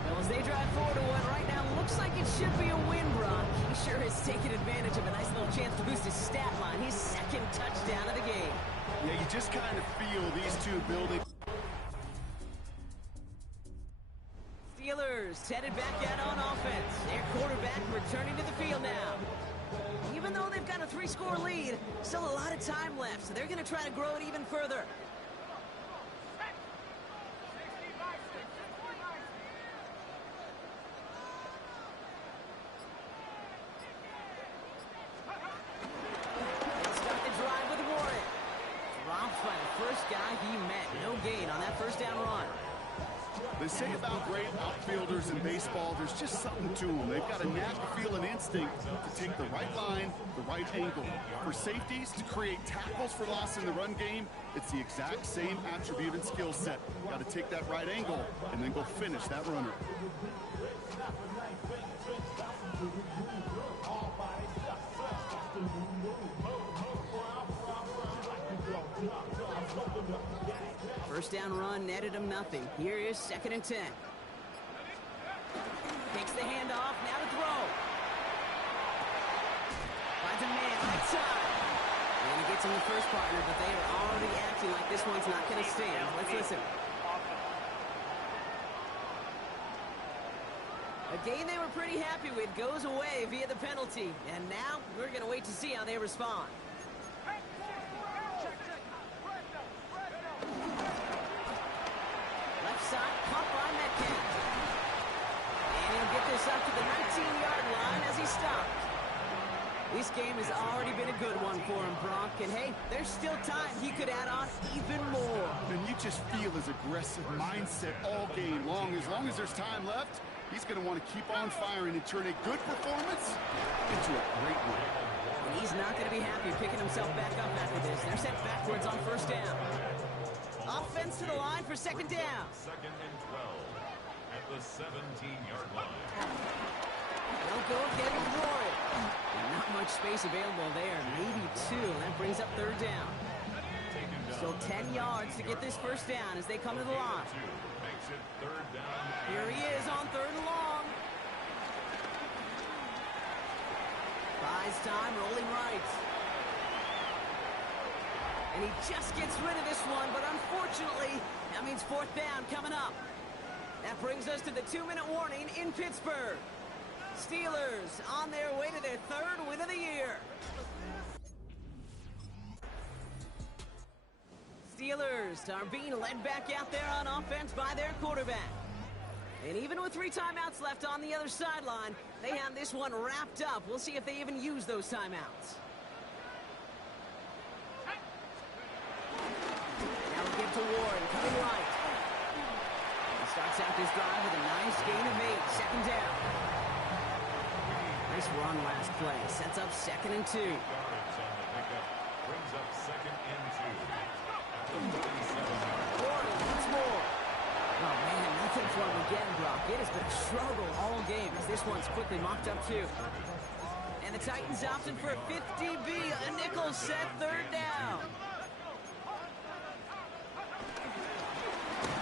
Well, as they drive forward to what right now looks like it should be a win, Brock. He sure has taken advantage of a nice little chance to boost his stat line. His 2nd touchdown of the game. Yeah, you just kind of feel these two building. Steelers headed back out on offense. Their quarterback returning to the field now. Even though they've got a 3-score lead, still a lot of time left, so they're going to try to grow it even further. They'll start the drive with Warren. Dropped by the first guy he met. No gain on that 1st down run. They say about great outfielders in baseball, there's just something to them. They've got a knack, feel, and instinct to take the right line, the right angle. For safeties, to create tackles for loss in the run game, it's the exact same attribute and skill set. Got to take that right angle and then go finish that runner. First down run netted him nothing. Here is 2nd and 10. Takes the handoff, now to throw. Finds a man right side. And he gets him the first partner, but they are already acting like this one's not going to stand. Let's listen. A game they were pretty happy with goes away via the penalty. And now we're going to wait to see how they respond. Left side, caught by Metcalf. And he'll get this up to the 19-yard line as he stopped. This game has already been a good one for him, Bronk. And hey, there's still time. He could add on even more. And you just feel his aggressive mindset all game long. As long as there's time left, he's going to want to keep on firing and turn a good performance into a great one. He's not going to be happy picking himself back up after this. They're sent backwards on first down. Offense to the line for second down. Second and 12 at the 17-yard line. They'll go again with Roy. Not much space available there. Maybe 2. That brings up third down. Still 10 yards to get this first down as they come to the line. Makes it third down. Here he is on third and long. Buys time, rolling right. And he just gets rid of this one, but unfortunately, that means fourth down coming up. That brings us to the 2-minute warning in Pittsburgh. Steelers on their way to their third win of the year. Steelers are being led back out there on offense by their quarterback. And even with 3 timeouts left on the other sideline, they have this one wrapped up. We'll see if they even use those timeouts. Now we get to Ward, coming right. He starts out this drive with a nice gain of 8, second down. Nice run last play, sets up second and 2. Yards on the pickup, brings up second and 2. Ward once more. Oh, man, nothing for him again, Brock. It has been a struggle all game as this one's quickly mocked up, too. And the Titans opting for a 50B, a nickel set, third down.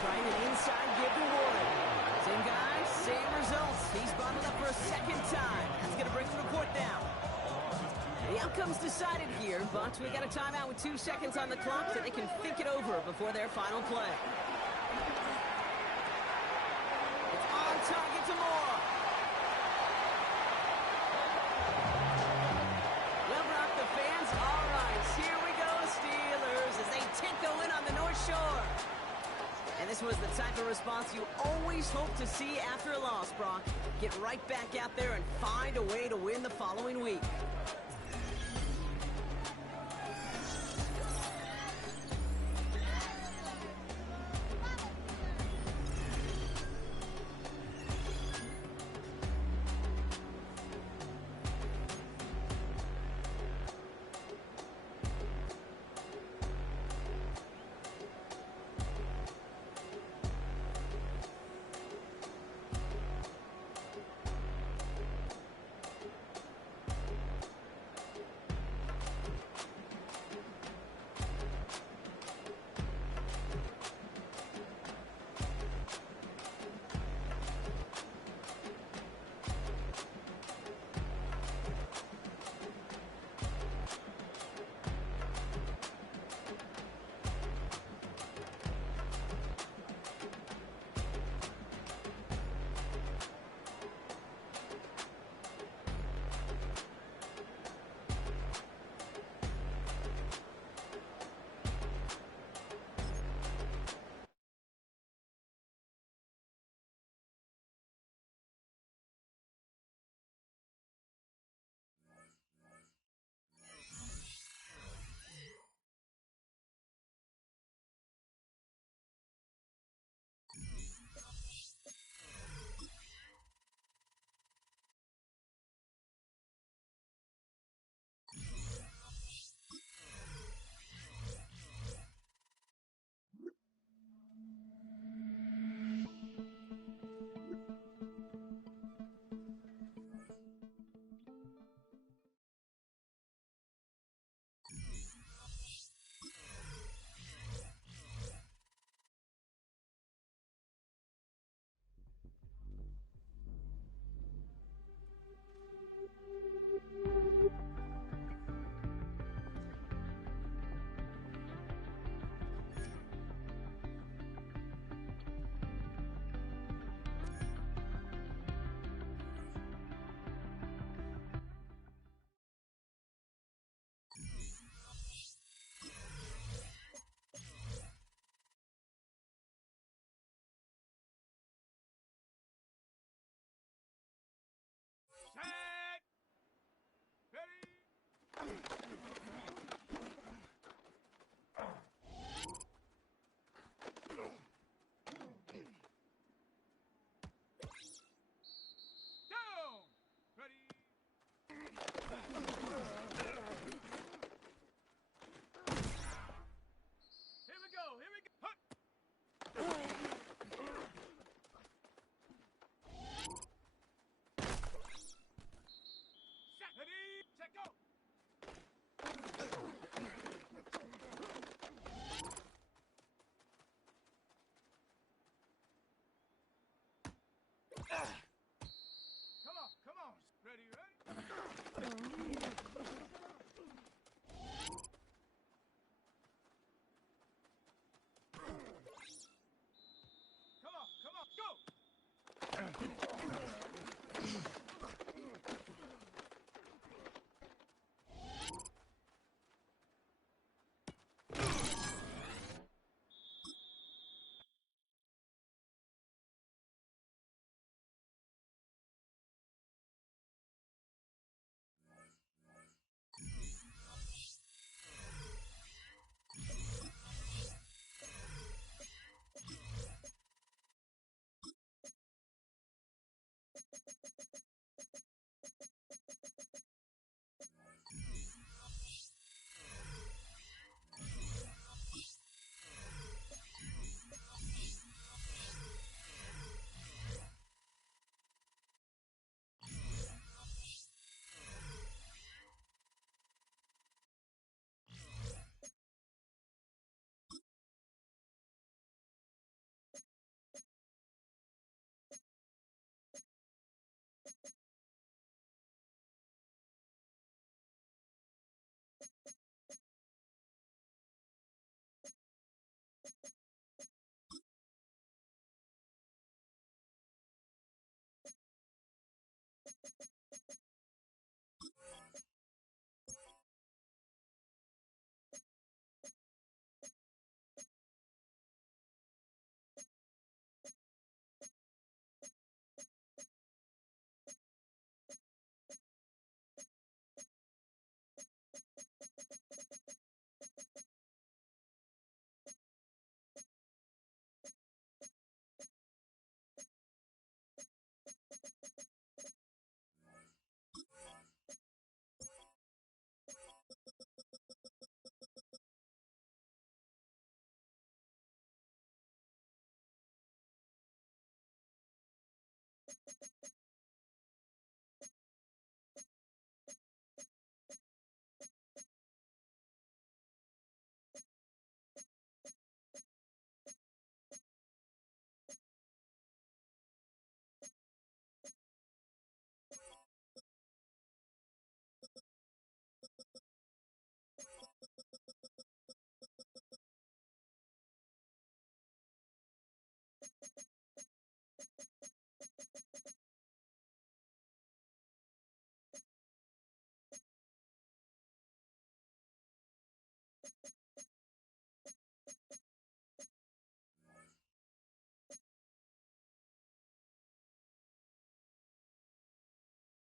Trying an inside give to Ward. Same guy, same results. He's bundled up for a second time. That's going to bring the fourth down. The outcome's decided here, but we got a timeout with 2 seconds on the clock so they can think it over before their final play. Target to Moore. Well, Brock, the fans, all right, here we go, Steelers, as they take the win on the North Shore. And this was the type of response you always hope to see after a loss, Brock. Get right back out there and find a way to win the following week.